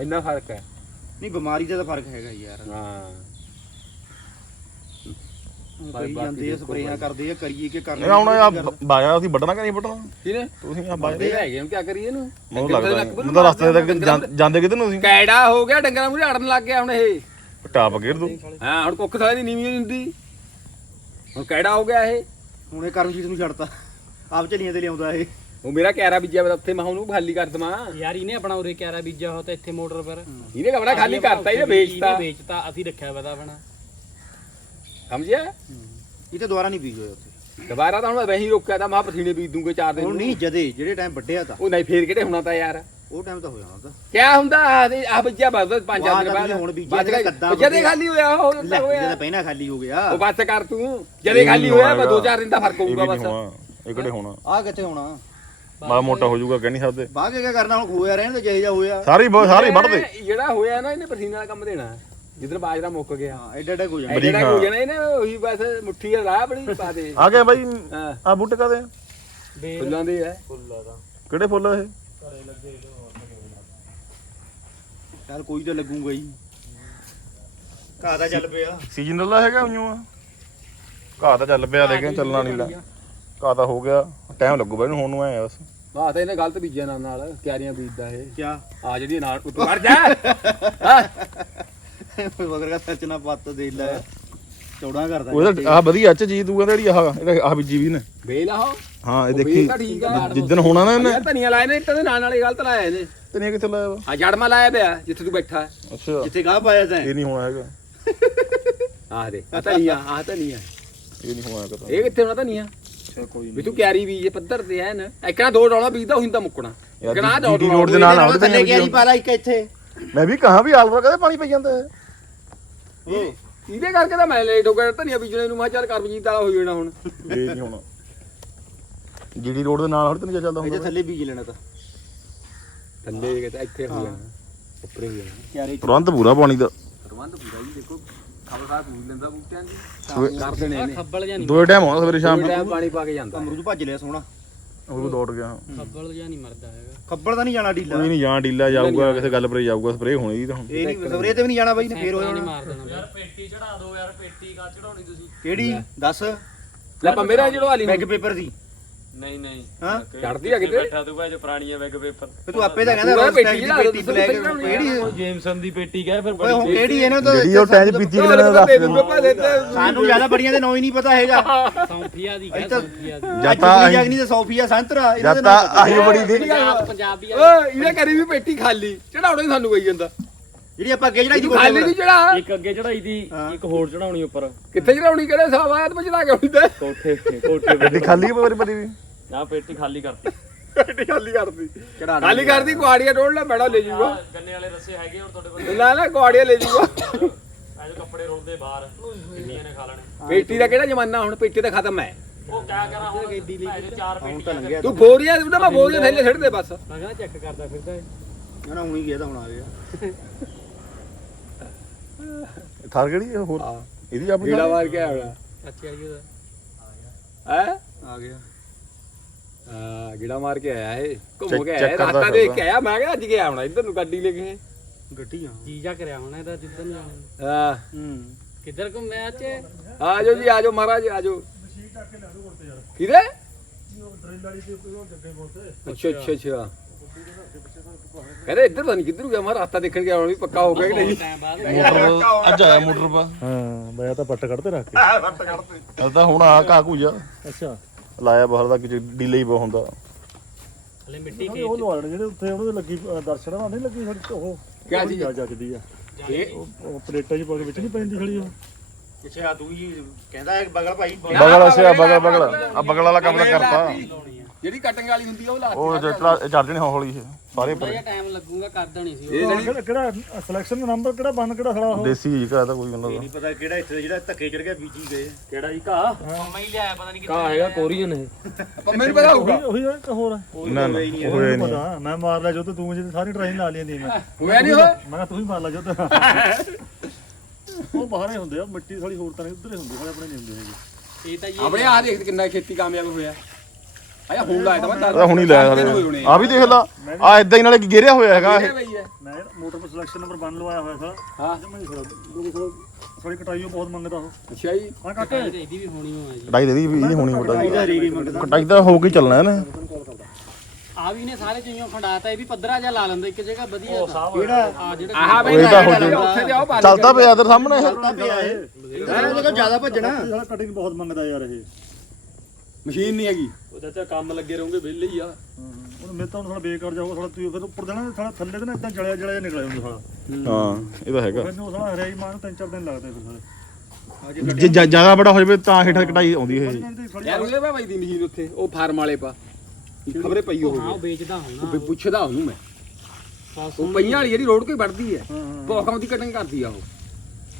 ਇੰਨਾ ਫ਼ਰਕ ਹੈ। ਨਹੀਂ ਬਿਮਾਰੀ ਦਾ ਤਾਂ ਫ਼ਰਕ ਹੈਗਾ ਯਾਰ। ਹਾਂ। ਕਰੀ ਜਾਂਦੇ ਆ ਸਪਰੇਆਂ ਕਰਦੇ ਆ ਕਰੀਏ ਕਿ ਕਰਨਾ ਇਹ ਹੁਣ ਆ। ਬਾਇਆ ਅਸੀਂ ਵੱਢਣਾ ਕਿ ਨਹੀਂ ਵੱਢਣਾ? ਕਿਨੇ ਤੁਸੀਂ ਆ ਬੰਦੇ ਬਾਇਆ ਹੈਗੇ ਹੁਣ ਕੀ ਕਰੀਏ ਇਹਨੂੰ? ਮੈਨੂੰ ਲੱਗਦਾ ਮੈਨੂੰ ਤਾਂ ਰਸਤੇ ਤੱਕ ਜਾਂ- ਜਾਂਦੇ ਕਿਤੇ ਨੂੰ ਤੁਸੀਂ? ਕੈੜਾ ਹੋ ਗਿਆ ਡੰਗਰਾਂ ਮੂਰੇ ਅੜਨ ਲੱਗ ਗਿਆ ਹੁਣ ਇਹ। ਟਾਪ ਗੇਰ ਦੋ। ਹਾਂ ਹੁਣ ਕੁੱਖ ਸਾਲੇ ਦੀ ਨੀਵੀਂ ਨਹੀਂ ਹੁੰਦੀ। ਹੁਣ ਕੈੜਾ ਹੋ ਗਿਆ ਇਹ। ਹੁਣ ਇਹ ਕਰਮਜੀਤ ਨੂੰ ਛੱਡਤਾ। ਆਪ ਝਲੀਆਂ ਤੇ ਲਿਆਉਂਦਾ ਇਹ। ਉਹ ਮੇਰਾ ਕੈਰਾ ਬੀਜਿਆ ਵਾ ਉੱਥੇ ਮੈਂ ਉਹਨੂੰ ਖਾਲੀ ਕਰ ਦਵਾਂ। ਯਾਰ ਇਹਨੇ ਆਪਣਾ ਉਰੇ ਕਿਆਰਾ ਬੀਜਾ ਹੋ ਤਾਂ ਇੱਥੇ ਮੋਟਰ ਪਰ। ਇਹਨੇ ਕਮਰਾ ਖਾਲੀ ਕਰਤਾ ਇਹਨੇ ਵੇਚਤਾ। ਇਹਨੇ ਵੇਚਤਾ ਅਸੀਂ ਰੱਖਿਆ ਵਾ ਤਾਂ ਆਪਣਾ। ਸਮਝਿਆ? ਇਹ ਤੇ ਦੁਬਾਰਾ ਨਹੀਂ ਬੀਜ ਹੋਏ ਉੱਥੇ। ਦੁਬਾਰਾ ਤਾਂ ਹੁਣ ਵੈਹੀ ਰੋਕਿਆ ਤਾਂ ਮਾ ਪਸੀਨੇ ਬੀਜ ਦੂੰਗੇ ਚਾਰ ਦਿਨ ਹੁਣ। ਨਹੀਂ ਜਦੇ ਜਿਹੜੇ ਟਾਈਮ ਵੱਡਿਆ ਤਾਂ। ਉਹ ਨਹੀਂ ਫੇਰ ਕਿਹੜੇ ਹੋਣਾ ਤਾਂ ਯਾਰ। ਉਹ ਟਾਈਮ ਤਾਂ ਹੋ ਜਾਣਾ ਤਾਂ। ਕਿਆ ਹੁੰਦਾ? ਆ ਬੱਚਿਆ ਬਸ ਪੰਜ ਵਾਹ ਚਾਰ ਦਿਨ ਤਾਂ ਬਾਅਦ। ਹੁਣ ਬੀਜਿਆ ਬਚ ਗਿਆ। ਕੱਦਾ ਜਦੇ। ਖਾਲੀ ਹੋਇਆ ਉਹ ਲੈ ਤਾਂ ਇਹਦਾ ਹੋਇਆ ਖਾਲੀ ਹੋ ਗਿਆ। ਉਹ ਬਸ ਕਰ ਤੂੰ। ਜਦੇ ਖਾਲੀ ਹੋਇਆ ਮੈਂ ਦੋ ਚਾਰ ਦਿਨ ਦਾ ਫ਼ਰਕ ਇਹ ਵੀ ਹੋਊਗਾ ਨਹੀਂ ਬਸ। ਹੋਣਾ। ਇਹ ਕਿਹੜੇ ਹੋਣਾ? ਆ ਕਿੱਥੇ ਹੋਣਾ? ਮਾੜਾ ਮੋਟਾ ਹੋ ਜਾਊਗਾ ਕਹਿ ਨਹੀਂ ਸਕਦੇ ਬਾਅਦ ਕੀ ਕਰਨਾ ਹੁਣ ਖੋਇਆ ਰਹਿਣ ਤੇ ਜਿਹੇ ਜਾ ਹੋਇਆ। ਸਾਰੀ ਬ- ਸਾਰੀ ਵੱਢਦੇ ਇਹ ਜਿਹੜਾ ਹੋਇਆ ਨਾ ਇਹਨੇ ਪਸੀਨੇ ਵਾਲਾ ਕੰਮ ਦੇਣਾ। ਜਿੱਧਰ ਬਾਜਰਾ ਮੁੱਕ ਗਿਆ। ਹਾਂ ਐਡਾ ਐਡਾ ਹੋ ਜਾਣਾ। ਐਡਾ ਹਾਂ। ਹੋ। ਜਾਣਾ ਇਹਨੇ ਉਹੀ ਬਸ ਮੁੱਠੀ ਦਾ ਰਾਹ ਬੜੀ ਪਾ ਦੇ। ਆ ਗਏ ਬਾਈ। ਹਾਂ। ਆ ਬੂਟੇ ਕਾਦੇ ਬੇਲ ਫੁੱਲਾਂ ਦੇ ਹੈ ਕਿਹੜੇ ਫੁੱਲ ਆ ਇਹ? ਚੱਲ ਕੋਈ ਤਾਂ ਲੱਗੂਗਾ ਹੀ। ਘਾ ਤਾਂ ਚੱਲ ਪਿਆ। ਸੀਜ਼ਨਲ ਦਾ ਹੈਗਾ ਉਈਓ ਆ। ਘਾਹ ਤਾਂ ਚੱਲ ਪਿਆ ਲੇਕਿਨ ਚੱਲਣਾ ਨਹੀਂ ਲਾ। ਘਾਹ ਤਾਂ ਹੋ ਗਿਆ ਟਾਈਮ ਲੱਗੂਗਾ ਇਹਨੂੰ ਹੋਣ ਨੂੰ ਐ ਬਸ। ਵਾਹ ਤਾਂ ਇਹਨੇ ਗਲਤ ਬੀਜਿਆ ਨਾਲ ਨਾਲ ਕਿਆਰੀਆਂ ਬੀਜਦਾ ਇਹ। ਕਿਆ? ਆ ਜਿਹੜੀ ਨਾਲ ਉੱਤੋਂ ਵੜ ਜਾ। ਹਾਂ ਮਗਰ ਦਾ ਸੱਚ ਨਾ ਪੱਤ ਦੇ ਲੈ। ਚੌੜਾ ਕਰਦਾ ਉਹਦਾ ਆਹ ਵਧੀਆ ਚ ਜੀ ਤੂੰ ਕਹਿੰਦਾ ਜਿਹੜੀ ਆਹ ਇਹਦਾ ਆਹ ਬੀਜੀ ਵੀ ਨੇ। ਵੇਲ ਆਹੋ ਹਾਂ ਇਹ ਦੇਖੀ। ਤਾਂ ਠੀਕ ਆ ਜਿੱਦਣ ਹੋਣਾ ਨਾ ਇਹਨੇ। ਯਾਰ ਧਨੀਆ ਲਾਏ ਨੇ ਇੱਟਾਂ ਦੇ ਨਾਲ ਨਾਲ ਇਹ ਗਲਤ ਲਾਇਆ ਇਹਨੇ। ਤਨੇ ਕਿੱਥੇ ਲਾਇਆ ਵਾ? ਆ ਜੜਮਾ ਲਾਇਆ ਪਿਆ ਜਿੱਥੇ ਤੂੰ ਬੈਠਾ। ਹੈ। ਅੱਛਾ। ਜਿੱਥੇ ਗਾਹ ਪਾਇਆ ਤਾਂ। ਇਹ ਨਹੀਂ ਹੋਣਾ ਹੈਗਾ। ਆਹ ਦੇ ਆ ਧਨੀਆ ਆਹ ਧਨੀਆ। ਇਹ ਨਹੀਂ ਹੋਣਾ ਹੈਗਾ ਇਹ ਕਿੱਥੇ ਹੋਣਾ ਧਨੀਆ? ਕੋਈ ਵੀ ਤੂੰ ਕਿਆਰੀ ਬੀਜ ਪੱਧਰ ਤੇ ਐ ਨਾ ਇੱਕਣਾ ਦੋ ਡੋਲਾ ਬੀਜਦਾ ਹੁੰਦਾ ਮੁੱਕਣਾ। ਯਾਰ ਜੀ- ਦੋ ਜੀ ਡੋਲਾ ਰੋਡ ਦੇ ਨਾਲ ਆਉਂਦੇ ਥੱਲੇ ਪਏ ਕਿਹੜੀ ਪਾਲਾ ਇੱਕ ਇੱਥੇ। ਮੈਂ ਵੀ ਕਹਾਂ ਵੀ ਆਲਵਾ ਕਦੇ ਪਾਣੀ ਪਈ ਜਾਂਦਾ ਹੈ। ਉਹ ਇਹਦੇ ਕਰਕੇ ਤਾਂ ਮੈਂ ਲੇਟ ਹੋ ਗਿਆ ਧਨੀਆ ਬੀਜਣੇ ਨੂੰ। ਮੈਂ ਕਿਹਾ ਚੱਲ ਕਰ ਬੀਜ ਵਾਲਾ ਹੋ ਜਾਣਾ ਹੁਣ। ਇਹ ਨਹੀਂ ਹੋਣਾ। ਜੀਡੀ ਰੋਡ ਦੇ ਨਾਲ ਹੜ ਤੇ ਨਹੀਂ ਚੱਲਦਾ ਇੱਥੇ ਹੁੰਦਾ ਥੱਲੇ ਬੀਜ ਲੈਣਾ ਤਾਂ। ਥੱਲੇ ਕਿਤੇ ਇੱਥੇ ਹੋ ਜਾਣਾ। ਉੱਪਰੇ ਹੋ ਜਾਣਾ ਕਿਆਰੇ ਤੁਰੰਤ ਪੂਰਾ ਪਾਣੀ ਦਾ। ਪ੍ਰਬੰਧ ਪੂਰਾ ਜੀ ਦੇਖੋ ਖਬਰ ਖਾ ਪੂਜ ਲੈਂਦਾ ਬੂਟਿਆਂ ਦੀ। ਕਰ ਦੇਣੇ ਨੇ ਖੱਬਲ ਜਾਂ ਦੋਏ ਟਾਈਮ ਆਉਂਦਾ ਸਵੇਰੇ ਸ਼ਾਮ ਨੂੰ। ਟਾਈਮ ਪਾਣੀ ਪਾ ਕੇ ਜਾਂਦਾ ਅਮਰੂਦ ਭੱਜ ਲਿਆ ਸੋਹਣਾ। ਉਹ ਵੀ ਦੌੜ ਗਿਆ। ਖੱਬਲ ਜਾਂ ਨਹੀਂ ਮਰਦਾ ਹੈਗਾ। ਖੱਬਲ ਤਾਂ ਨਹੀਂ ਜਾਣਾ ਢੀਲਾ। ਕੋਈ ਨਹੀਂ ਜਾਂ ਡੀਲਾ ਜਾਊਗਾ ਕਿਸੇ ਗੱਲ ਪਰੇ ਜਾਊਗਾ ਸਪਰੇ ਹੋਣੀ ਦੀ ਤਾਂ ਹੁਣ। ਇਹ ਨਹੀਂ ਸਵਰੇ ਤੇ ਵੀ ਨਹੀਂ ਜਾਣਾ ਬਾਈ ਨੇ ਫੇਰ ਹੋ ਨਹੀਂ ਜਾਣਾ। ਮਾਰ ਦੇਣਾ ਯਾਰ ਪੇਟੀ ਚੜਾ ਦਿਓ ਯਾਰ ਪੇਟੀ ਕਾ ਚੜਾਉਣੀ ਤੁਸੀਂ? ਕਿਹੜੀ? ਦੱਸ। ਲੈ ਪਾ ਮੇਰਾ ਜਿਹੜਾ ਹਾਲੀ ਬੈਗ ਪੇਪਰ ਦੀ। ਨਹੀਂ ਨਹੀਂ। ਹਾਂ? ਚੜਦੀ ਆ ਕਿਤੇ? ਬੈਠਾ ਤੂੰ ਭਾਜ ਪੁਰਾਣੀਆਂ ਬੈਗ ਪੇਪਰ ਤੇ ਤੂੰ ਆਪੇ ਤਾਂ ਕਹਿੰਦਾ ਪੂਰਾ ਰੋਜ਼ ਪੇਟੀ ਦੀ ਚੜਾ ਪੇਟੀ ਦਿੱਤੀ ਬਲੈਕ ਕਿਹੜੀ ਕਿਹੜੀ ਜੇਮਸਨ ਦੀ ਪੇਟੀ ਕਹੇ ਫਿਰ ਓਏ ਹੁਣ ਕਿਹੜੀ ਇਹਨਾਂ ਤੋਂ? ਜਿਹੜੀ ਉਹ ਟੈਂਜ ਪੀਤੀ ਵੀ ਲੈਣਾ ਦੱਸ ਦੇ ਦੂੰਗਾ ਭਾਵੇਂ ਤੇ ਸਾਨੂੰ ਜ਼ਿਆਦਾ ਬੜੀਆਂ ਦੇ ਨਾਂ ਹੀ ਨਹੀਂ ਪਤਾ ਹੈਗਾ। ਸੌਂਫੀਆ ਦੀ ਅਸੀਂ ਕਹੇ ਤਾਂ- ਸੌਂਫੀਆ ਦੀ। ਜਾਂ ਤਾਂ ਜੱਟ ਜਗਨੀ ਤੇ ਸੌਫੀਆ ਸੰਤਰਾ ਇਹਨਾਂ ਦੇ ਜਾਂ ਤਾਂ ਨਾਂ ਪਤਾ। ਆਹੀ ਬੜੀ ਦੀ ਪੰਜਾਬ ਪੰਜਾਬੀ ਆ। ਓਏ ਇਹਨੇ ਕਰੀ ਵੀ ਪੇਟੀ ਖਾਲੀ। ਚੜਾਉਣੇ ਨੀ ਸਾਨੂੰ ਕਹੀ ਜਾਂਦਾ। ਜਿਹੜੀ ਆਪਾਂ ਅੱਗੇ ਚੜਾਈ ਦੀ ਤੂੰ ਖਾਲੀ ਨਹੀਂ ਚੜਾ ਇੱਕ ਅੱਗੇ ਚੜਾਈ ਦੀ ਇੱਕ ਹੋਰ ਚੜਾਉਣੀ ਉੱਪਰ। ਕਿੱਥੇ ਚੜਾਉਣੀ ਕਿਹੜੇ ਚੜਾ ਕੇ ਕੋਠੇ ਗੱਡੀ ਖਾਲੀ ਹੈ ਵੀ। ਆ ਪੇਟੀ ਖਾਲੀ ਕਰਤੀ। ਪੇਟੀ ਖਾਲੀ ਕਰਦੀ ਚੜਾ ਖਾਲੀ ਕਰਦੀ ਕੁਆੜੀਆਂ ਟੋੜ ਲੈ ਬੜਾ ਲੈ ਜਾਊਗਾ ਗੰਨੇ ਵਾਲੇ ਰੱਸੇ ਹੈਗੇ ਹੁਣ ਤੁਹਾਡੇ ਕੋਲ ਲੈ ਲੈ ਕੁਆੜੀਆਂ ਲੈ ਜਾਊਗਾ ਐਜੋ ਕੱਪੜੇ ਰੋਂਦੇ ਬਾਹਰ ਇੰਡੀਆਂ ਨੇ ਖਾ ਲੈਣੇ। ਪੇਟੀ ਦਾ ਕਿਹੜਾ ਜ਼ਮਾਨਾ ਹੁਣ ਪੇਟੀ ਤਾਂ ਖਤਮ ਹੈ। ਉਹ ਕਿਆ ਕਰਾਂ ਹੁਣ? ਗੱਡੀ ਲਈ ਚਾਰ ਹੁਣ ਪੇਟੀ ਤਾਂ ਲੰਘਿਆ ਤੂੰ ਬੋਰੀਆਂ ਉਹਦਾ ਮੈਂ ਬੋਰੀਆਂ ਥੱਲੇ ਛੱਡ ਦੇ ਬਸ। ਮੈਂ ਕਹਿੰਦਾ ਚੈੱਕ ਕਰਦਾ ਫਿਰਦਾ ਇਹ। ਨਾ ਨਾ ਹੁਣ ਹੀ ਗਿਆ ਤਾਂ ਹੁਣ ਆ ਗਿਆ। ਥਾਰ ਹੈ ਹੋਰ? ਹਾਂ। ਇਹਦੀ ਆਪਣੀ ਕੀੜਾ ਮਾਰ ਕੇ ਆਉਣਾ ਅੱਛਾ ਜੀ ਉਹਦਾ ਹੈ? ਆ ਗਿਆ। ਹਾਂ ਕੀੜਾ ਮਾਰ ਕੇ ਆਇਆ ਇਹ। ਘੁੰਮ ਕੇ ਆਇਆ ਚੈੱਕ ਕਰਦਾ ਰਾਤਾਂ ਦੇਖ। ਕੇ ਆਇਆ ਮੈਂ ਕਿਹਾ ਅੱਜ ਗਿਆ ਆਉਣਾ ਇੱਧਰ ਨੂੰ ਗੱਡੀ ਲੈ ਕੇ। ਗੱਡੀ ਆ ਜੀਜਾ ਕਰਿਆ ਹੋਣਾ ਇਹਦਾ ਜਿੱਦਣ ਜਾਣਾ। ਹਾਂ। ਹੂੰ। ਕਿੱਧਰ ਘੁੰਮਿਆ ਅੱਜ? ਆਜੋ ਜੀ ਆਜੋ ਮਹਾਰਾਜ ਆਜੋ ਕਿਹਦੇ? ਅੱਛਾ ਅੱਛਾ ਅੱਛਾ। ਕਹਿੰਦੇ ਇੱਧਰ ਤਾਂ ਨਹੀਂ ਕਿੱਧਰ ਨੂੰ ਗਿਆ ਮਹਾਰਾਜ ਰਾਸਤਾ ਦੇਖਣ ਗਿਆ ਹੁਣ ਵੀ ਪੱਕਾ ਹੋ ਗਿਆ ਕਿ ਨਹੀਂ। ਟਾਈਮ ਬਾਅਦ। ਮੋਟਰ ਅੱਜ ਆਇਆ ਮੋਟਰ ਪਾ। ਹਾਂ ਮੈਂ ਤਾਂ ਪੱਟ ਕੱਢਦੇ ਰੱਖ ਕੇ। ਅੱਜ ਤਾਂ ਹੁਣ ਆ ਘਾ ਘੂਜਾ ਅੱਛਾ। ਲਾਇਆ ਬਾਹਰ ਦਾ ਕਿ ਡੀਲੇ ਹੀ ਬਹੁਤ ਹੁੰਦਾ। ਹਲੇ ਮਿੱਟੀ ਖੇਤ ਉਹ ਲਵਾ ਲੈਣੇ ਜਿਹੜੇ ਉੱਥੇ ਉਹਨਾਂ ਦੇ ਲੱਗੀ ਅ, ਦਰਸ਼ਨਾਂ ਨਾਲ ਨਹੀਂ ਲੱਗੀ ਸਾਡੀ ਉਹ ਕਿਆ ਚੀਜ਼? ਜਾ ਜੱਜਦੀ ਆ। ਇਹ ਉਹ ਉਹ ਪਲੇਟਾਂ 'ਚ ਪਾ ਕੇ ਵਿੱਚ ਨਹੀਂ ਪੈਂਦੀ ਖੜੀ ਉਹ। ਅੱਛਾ ਤੂੰ ਹੀ ਕਹਿੰਦਾ ਹੈ ਬਗਲ ਭਾਈ। ਬਗਲ ਅਸਿਆ ਬਗਲ ਬਗਲ ਆ। ਬਗਲ ਵਾਲਾ ਕੰਮ ਤਾਂ ਕਰਤਾ। ਜਿਹੜੀ ਕਟਿੰਗ ਵਾਲੀ ਹੁੰਦੀ ਆ ਉਹ ਲਾ ਉਹ ਚੜ ਜਣੇ ਹੌਲੀ ਇਹ ਸਾਰੇ ਥੋੜਾ ਪਰ ਜਿਹਾ ਟਾਈਮ ਲੱਗੂਗਾ ਕਰ ਦੇਣੀ ਸੀ। ਇਹ ਜਿਹੜੀ ਕਿਹੜਾ ਸਿਲੈਕਸ਼ਨ ਦਾ ਨੰਬਰ ਕਿਹੜਾ ਬਨ ਕਿਹੜਾ ਖੜਾ ਉਹ? ਦੇਸੀ ਜੀ ਕਾ ਤਾਂ ਕੋਈ ਉਹਨਾਂ ਦਾ ਨਹੀਂ ਪਤਾ ਕਿਹੜਾ ਇੱਥੇ ਜਿਹੜਾ ਧੱਕੇ ਚੜ ਗਿਆ ਬੀਜੀ ਗਏ। ਕਿਹੜਾ ਜੀ ਘਾ ਮੰਮਾ ਹੀ ਲਿਆਇਆ ਪਤਾ ਨਹੀਂ ਕਿੱਥੇ ਕਾ ਹੈਗਾ ਕੋਰੀਅਨ ਇਹ। ਪੰਮੇ ਨੂੰ ਪਤਾ ਹੋਊਗਾ। ਉਹੀ ਉਹੀ ਇੱਕ ਹੋਰ। ਨਾ ਨਾ ਹੋਇਆ ਨਹੀਂ ਪਤਾ ਮੈਂ ਮਾਰ ਲਿਆ ਜੋ ਤੇ ਤੂੰ ਜਿਹੜੀ ਸਾਰੀ ਟ੍ਰੇਨ ਲਾ ਲਈ ਦੀ ਮੈਂ। ਹੋਇਆ ਨਹੀਂ ਹੋਇਆ ਮੈਂ ਕਿਹਾ ਤੂੰ ਹੀ ਮਾਰ ਲਾ ਜੋ ਤੇ ਉਹ ਬਾਹਰ ਹੀ ਹੁੰਦੇ ਆ ਮਿੱਟੀ ਸਾਲੀ ਹੋਰ ਤਾਂ ਨਹੀਂ ਉੱਧਰ ਹੀ ਹੁੰਦੀ ਸਾਰੇ ਆਪਣੇ ਨਹੀਂ ਹੁੰਦੇ ਹੈਗੇ। ਇਹ ਤਾਂ ਜੀ ਆਪਣੇ ਆ ਦੇਖ ਕਿੰਨਾ ਖੇਤੀ ਕਾਮਯਾਬ ਹੋਇਆ। ਆਇਆ ਹੁਣ ਲਾਇਆ ਤਾਂ ਮੈਂ ਇਹ ਤਾਂ ਹੁਣ ਹੀ ਲਾਇਆ ਸਾਰੇ ਆ। ਵੀ ਦੇਖ ਲਾ ਆ ਇਦਾਂ ਹੀ ਨਾਲੇ ਗੇਰਿਆ ਹੋਇਆ ਹੈਗਾ ਇਹ। ਬਈ ਹੈ ਮੈਂ ਮੋਟਰ ਪਰ ਸਿਲੈਕਸ਼ਨ ਨੰਬਰ ਬਨ ਲਵਾਇਆ ਹੋਇਆ ਸੀ ਹਾਂ। ਜਮਾ ਨਹੀਂ ਸੜਾ ਸਾਡੀ ਕਟਾਈ ਉਹ ਬਹੁਤ ਮੰਗਦਾ ਉਹ। ਅੱਛਾ ਜੀ। ਹਾਂ ਕਾਕੇ ਇਹਦੀ ਇਹਦੀ ਵੀ ਹੋਣੀ ਹੋਣਾ ਜੀ। ਕਟਾਈ ਦੇ ਦੀ ਵੀ ਇਹਦੀ ਹੋਣੀ ਮੋਟਾ ਰੀੜੀ ਮੰਗਦਾ। ਕਟਾਈ ਤਾਂ ਹੋ ਕੇ ਚੱਲਣਾ ਇਹਨੇ। ਆ ਵੀ ਨੇ ਸਾਰੇ ਚੀਜ਼ਾਂ ਫੰਡਾਤਾ ਇਹ ਵੀ ਪੱਧਰਾ ਜਿਹਾ ਲਾ ਲੈਂਦਾ ਇੱਕ ਜਗ੍ਹਾ ਵਧੀਆ ਤਾਂ। ਕਿਹੜਾ ਆ ਜਿਹੜਾ ਆਹ ਬਈ ਇਹ ਤਾਂ ਹੋ ਜਾਊਗਾ। ਉੱਥੇ ਜਾਓ ਬਾਹਰ ਚੱਲਦਾ ਪਿਆ ਇਧਰ ਸਾਹਮਣੇ। ਇਹ ਚੱਲਦਾ ਪਿਆ ਇਹ। ਜ਼ਿਆਦਾ ਭੱਜਣਾ। ਸਾਲਾ ਕਟਿੰਗ ਬਹੁਤ ਮੰਗਦਾ ਯਾਰ ਇਹ। ਮਸ਼ੀਨ ਨਹੀਂ ਹੈਗੀ। ਉਹ ਚਾਚਾ ਕੰਮ ਲੱਗੇ ਰਹੋਗੇ ਵਿਹਲੇ ਹੀ ਆ। ਹੁਣ ਮੇਰੇ ਤਾਂ ਸਾਲਾ ਬੇਕਾਰ ਜਾਊਗਾ ਸਾਲਾ ਤੂੰ ਫਿਰ ਉੱਪਰ ਦੇਣਾ ਸਾਲਾ ਥੱਲੇ ਤੇ ਨਾ ਇਦਾਂ ਜਲਿਆ ਜਲਿਆ ਨਿਕਲਿਆ ਹੁੰਦਾ ਸਾਲਾ। ਹਾਂ। ਇਹ ਤਾਂ ਹੈਗਾ। ਮੈਨੂੰ ਸਾਲਾ ਹਰਿਆਈ ਮਾਨ ਤਿੰਨ ਚਾਰ ਦਿਨ ਲੱਗਦੇ ਫਿਰ ਜੇ ਜ਼ਿਆ- ਜ਼ਿਆਦਾ ਬੜਾ ਹੋ ਜਾਵੇ ਤਾਂ ਹੇਠਾਂ ਕਟਾਈ ਆਉਂਦੀ ਹੈ ਜੀ ਯਾਰ ਉਹਦੇ ਭਾਈ ਦੀ ਮਸ਼ੀਨ ਉੱਥੇ ਉਹ ਫਾਰਮ ਵਾਲੇ ਪਾ। ਖਬਰੇ ਪਈ ਹਾਂ ਉਹ ਹੋਵੇ ਵੇਚਦਾ ਹੋਣਾ ਉਹ ਪੁੱਛਦਾ ਉਹਨੂੰ ਮੈਂ। ਉਹ ਪਈਆਂ ਵਾਲੀ ਜਿਹੜੀ ਰੋਡ ਕੋਈ ਵੜਦੀ ਹੈ ਬਹੁਤ ਆਉਂਦੀ ਕਟਿੰਗ ਕਰਦੀ ਆ ਉਹ।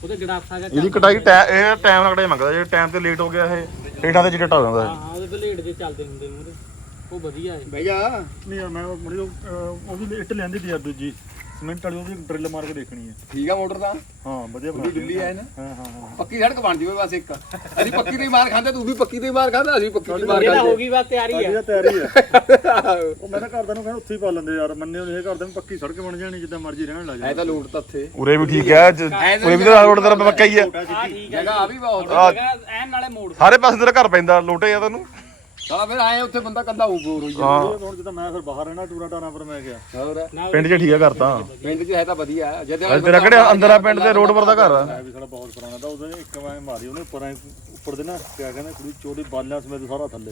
ਉਹਦੇ ਗੜਾਸਾ ਦਾ ਇਹਦੀ ਕਟਾਈ ਇਹ ਟਾਈਮ ਨਾਲ ਕਟਾਈ ਮੰਗਦਾ ਜੇ ਟਾਈਮ ਤੇ ਲੇਟ ਹੋ ਗਿਆ ਇਹ। ਹੇਠਾਂ ਤੇ ਜਿੱਟਾ ਹੋ ਜਾਂਦਾ ਹਾਂ ਉਹਦੇ ਬਲੇਡ ਦੇ ਚੱਲਦੇ ਹੁੰਦੇ ਉਹਦੇ ਉਹ ਵਧੀਆ ਹੈ ਜਾ। ਨਹੀਂ ਯਾਰ ਮੈਂ ਉਹ ਮੁੜੀ ਉਹ, ਅਹ, ਉਹ ਵੀ ਇੱਟ ਲੈਂਦੀ ਦੀ ਯਾਰ ਦੂਜੀ। ਸਿਮੈਂਟ ਵਾਲੀ ਉਹ ਵੀ ਡਰਿਲ ਮਾਰ ਕੇ ਦੇਖਣੀ ਹੈ। ਠੀਕ ਆ ਮੋਟਰ ਤਾਂ? ਹਾਂ ਵਧੀਆ ਬਣਾ ਉਹਦੀ ਡੁੱਲੀ ਹੈ ਨਾ। ਹਾਂ ਹਾਂ ਹਾਂ। ਪੱਕੀ ਸੜਕ ਬਣ ਜਵੇ ਬਸ ਇੱਕ। ਅਸੀਂ ਪੱਕੀ ਦੀ ਮਾਰ ਖਾਂਦੇ ਤੂੰ ਵੀ ਪੱਕੀ ਦੀ ਮਾਰ ਖਾਂਦਾ ਅਸੀਂ ਪੱਕੀ ਦੀ ਮਾਰ ਇਹਦਾ ਖਾਂਦੇ। ਹੋ ਗਈ ਬਸ ਤਿਆਰੀ ਸਾਡੀ ਹੈ ਤਾਂ ਤਿਆਰੀ ਹੈ ਉਹ ਮੈਂ ਤਾਂ ਘਰਦਿਆਂ ਨੂੰ ਕਹਿੰਦਾ ਉੱਥੇ ਹੀ ਪਾ ਲੈਂਦੇ ਯਾਰ ਮੰਨੇ ਉਹ ਇਹ ਕਰਦੇ ਪੱਕੀ ਸੜਕ ਬਣ ਜਾਣੀ ਜਿੱਦਾਂ ਮਰਜ਼ੀ ਰਹਿਣ ਲੱਗ ਐ ਜਾ ਤਾਂ ਲੋਟ ਤਾਂ ਉੱਥੇ। ਉਰੇ ਵੀ ਠੀਕ ਹੈ ਜ- ਉਰੇ ਵੀ ਤਾਂ ਰੋਡ ਤੇ ਪੱਕਾ ਹੀ ਹੈ ਆ ਠੀਕ ਹੈ ਜਗ੍ਹਾ ਆ ਵੀ ਬਹੁਤ। ਜਗ੍ਹਾ ਐਨ ਨਾਲੇ ਮੋੜ। ਸਾਰੇ ਪਾਸੇ ਤੇਰਾ ਘਰ ਪੈਂਦਾ ਲੋਟੇ ਆ ਤੈਨੂੰ। ਸਾਲਾ ਫਿਰ ਆਏ ਉੱਥੇ ਬੰਦਾ ਕੰਦਾ ਹੋ ਬੋਰ ਹੋਈ ਹਾਂ। ਹੁਣ ਜਦੋਂ ਮੈਂ ਫਿਰ ਬਾਹਰ ਰਹਿਣਾ ਟੂਰਾ ਟਾਰਾ ਪਰ ਮੈਂ ਗਿਆ ਹੋਰ? ਪਿੰਡ 'ਚ ਠੀਕ ਆ ਕਰਤਾ ਪਿੰਡ 'ਚ ਹੈ ਤਾਂ ਵਧੀਆ। ਜਦ ਅੱਜ ਤੇਰਾ ਕਿਹੜੇ ਅੰਦਰ ਆ ਪਿੰਡ ਦੇ ਰੋਡ ਪਰ ਦਾ ਘਰ ਆ। ਮੈਂ ਵੀ ਸਾਡਾ ਬਹੁਤ ਪੁਰਾਣਾ ਤਾਂ ਉਹਦੇ ਇੱਕ ਮੈਂ ਮਾਰੀ ਉਹਨੇ ਉੱਪਰ ਐਂ ਉੱਪਰ ਦੇ ਨਾ ਕਿਆ ਕਹਿੰਦੇ ਕੁੜੀ ਚੋੜੀ ਬਾਲਿਆਂ ਸਮੇਤ ਸਾਰਾ ਥੱਲੇ।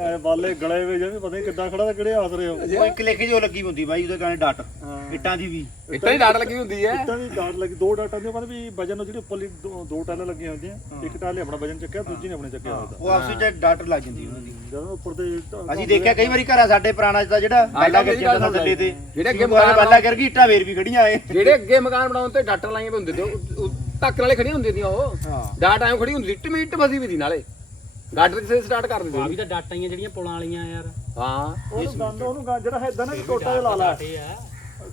ਐ ਬਾਲੇ ਗਲੇ ਵੇ ਜਿਵੇਂ ਪਤਾ ਨਹੀਂ ਕਿੱਦਾਂ ਖੜਾ ਤੇ ਕਿਹੜੇ ਆਸਰੇ ਹੋ। ਉਹ ਇੱਕ ਲਿਖ ਜੋ ਲੱਗੀ ਹੁੰਦੀ ਬਾਈ ਉਹਦੇ ਕਾਣੇ ਡੱਟ। ਇੱਟਾਂ ਦੀ ਵੀ। ਇੱਟਾਂ ਹੀ ਡਾਟ ਲੱਗੀ ਹੁੰਦੀ ਹੈ। ਇੱਟਾਂ ਦੀ ਡਾਟ ਲੱਗੀ ਦੋ ਡਾਟਾਂ ਦੀ ਕਹਿੰਦੇ ਵੀ ਵਜਨ ਉਹ ਜਿਹੜੀ ਉੱਪਰਲੀ ਦੋ ਦੋ ਟਾਈਲਾਂ ਲੱਗੀਆਂ ਹੁੰਦੀਆਂ ਇੱਕ ਟਾਈਲ ਨੇ ਆਪਣਾ ਵਜਨ ਚੱਕਿਆ ਦੂਜੀ ਨੇ ਆਪਣੇ ਚੱਕਿਆ ਹੋਇਆ ਉਹ ਆਪਸ ਵਿੱਚ ਡੱਟ ਲੱਗ ਜਾਂਦੀ ਉਹਨਾਂ ਦੀ। ਜਦੋਂ ਉੱਪਰ ਤੇ ਅਸੀਂ ਦੇਖਿਆ ਕਈ ਵਾਰੀ ਘਰਾਂ ਸਾਡੇ ਪੁਰਾਣਾ ਜਿਹਦਾ ਜਿਹੜਾ ਬਾਲਾ ਗਿਰ ਜਾਂਦਾ ਥੱਲੇ ਤੇ। ਜਿਹੜੇ ਅੱਗੇ ਮਕਾਨ ਬਾਲਾ ਗਿਰ ਗਈ ਇੱਟਾਂ ਵੇਰ ਵੀ ਖੜੀਆਂ ਆਏ ਜਿਹੜੇ ਅੱਗੇ ਮਕਾਨ ਬਣਾਉਣ ਤੇ ਡਾਟਰ ਲਾਈਆਂ ਵੀ ਹੁੰਦੇ ਤੇ ਧੱਕ ਨਾਲੇ ਖੜੀਆਂ ਹੁੰਦੀਆਂ ਦੀਆਂ ਉਹ। ਹਾਂ। ਡਾਟ ਐਂ ਖੜੀ ਹੁੰਦੀ ਸੀ ਟਮੀਟ ਫਸੀ ਵੀ ਦੀ ਨਾਲੇ। ਗਾਡਰ ਕਿਸੇ ਸਟਾਰਟ ਕਰ ਆ ਦਿੰਦੇ ਵੀ ਤਾਂ ਡਾਟਾਂ ਹੀ ਆ ਜਿਹੜੀਆਂ ਪੁਲਾਂ ਵਾਲੀਆਂ ਯਾਰ। ਹਾਂ। ਉਹਨੂੰ ਗੰਦ ਉਹਨੂੰ ਗੰਦ ਜਿਹੜਾ ਇਦਾਂ ਨਾ ਟੋਟਾ ਜਿਹਾ ਲਾ ਲਾ। ਇਹ ਆ।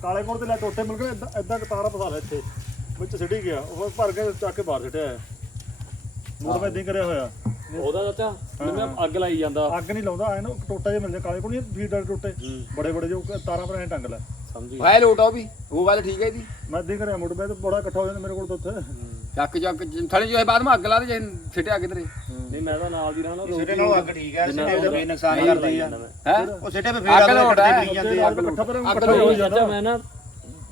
ਕਾਲੇ ਕੋਣ ਤੇ ਲੈ ਟੋਟੇ ਮਿਲ ਗਏ ਇਦਾਂ ਇਦਾਂ ਕਤਾਰਾ ਪਸਾ ਲੈ ਇੱਥੇ। ਵਿੱਚ ਸਿੱਟੀ ਗਿਆ। ਉਹ ਭਰ ਕੇ ਚੱਕ ਕੇ ਬਾਹਰ ਸਿੱਟਿਆ। ਮੋੜ ਮੈਂ ਇਦਾਂ ਕਰਿਆ ਹੋਇਆ। ਉਹਦਾ ਚਾਚਾ ਜਿਵੇਂ ਅੱਗ ਲਾਈ ਜਾਂਦਾ। ਅੱਗ ਨਹੀਂ ਲਾਉਂਦਾ ਐ ਨਾ ਟੋਟਾ ਜਿਹਾ ਮਿਲ ਜਾ ਕਾਲੇ ਕੋਣ ਨਹੀਂ ਫੀਡ ਵਾਲੇ ਟੋਟੇ। ਬੜੇ ਬੜੇ ਜੋ ਤਾਰਾਂ ਪਰ ਐ ਟੰਗ ਲੈ। ਸਮਝੀ ਵਾਇ ਲੋਟ ਆ ਉਹ ਵੀ ਉਹ ਵਾਲੇ ਠੀਕ ਹੈ ਜੀ ਮੈਂ ਇਦਾਂ ਕਰਿਆ ਮੁੜ ਮੈਂ ਤੇ ਬੜਾ ਇਕੱਠਾ ਹੋ ਜਾਂਦਾ ਮੇਰੇ ਕੋਲ ਤਾਂ ਉੱਥੇ। ਚੱਕ ਚੱਕ ਥਲੇ ਜੋ ਹੈ ਬਾਅਦ ਅੱਗ ਲਾ ਦੇ ਜੇ ਸਿੱਟਿਆ ਕਿਧਰੇ ਨਹੀਂ ਮੈਂ ਤਾਂ ਨਾਲ ਦੀ ਨਾਲ ਸਿੱਟੇ ਨਾਲ ਅੱਗ ਠੀਕ ਹੈ ਸਿੱਟੇ ਤੇ ਬੇ ਨੁਕਸਾਨ ਕਰਦੇ ਆ। ਹੈ? ਉਹ ਸਿੱਟੇ ਤੇ ਫੇਰ ਅੱਗ। ਫਰੀ ਜਾਂਦੇ ਆ। ਅੱਗ ਇਕੱਠਾ ਪਰ ਅੱਗ ਇਕੱਠਾ ਹੋ ਜਾਂਦਾ। ਮੈਂ ਨਾ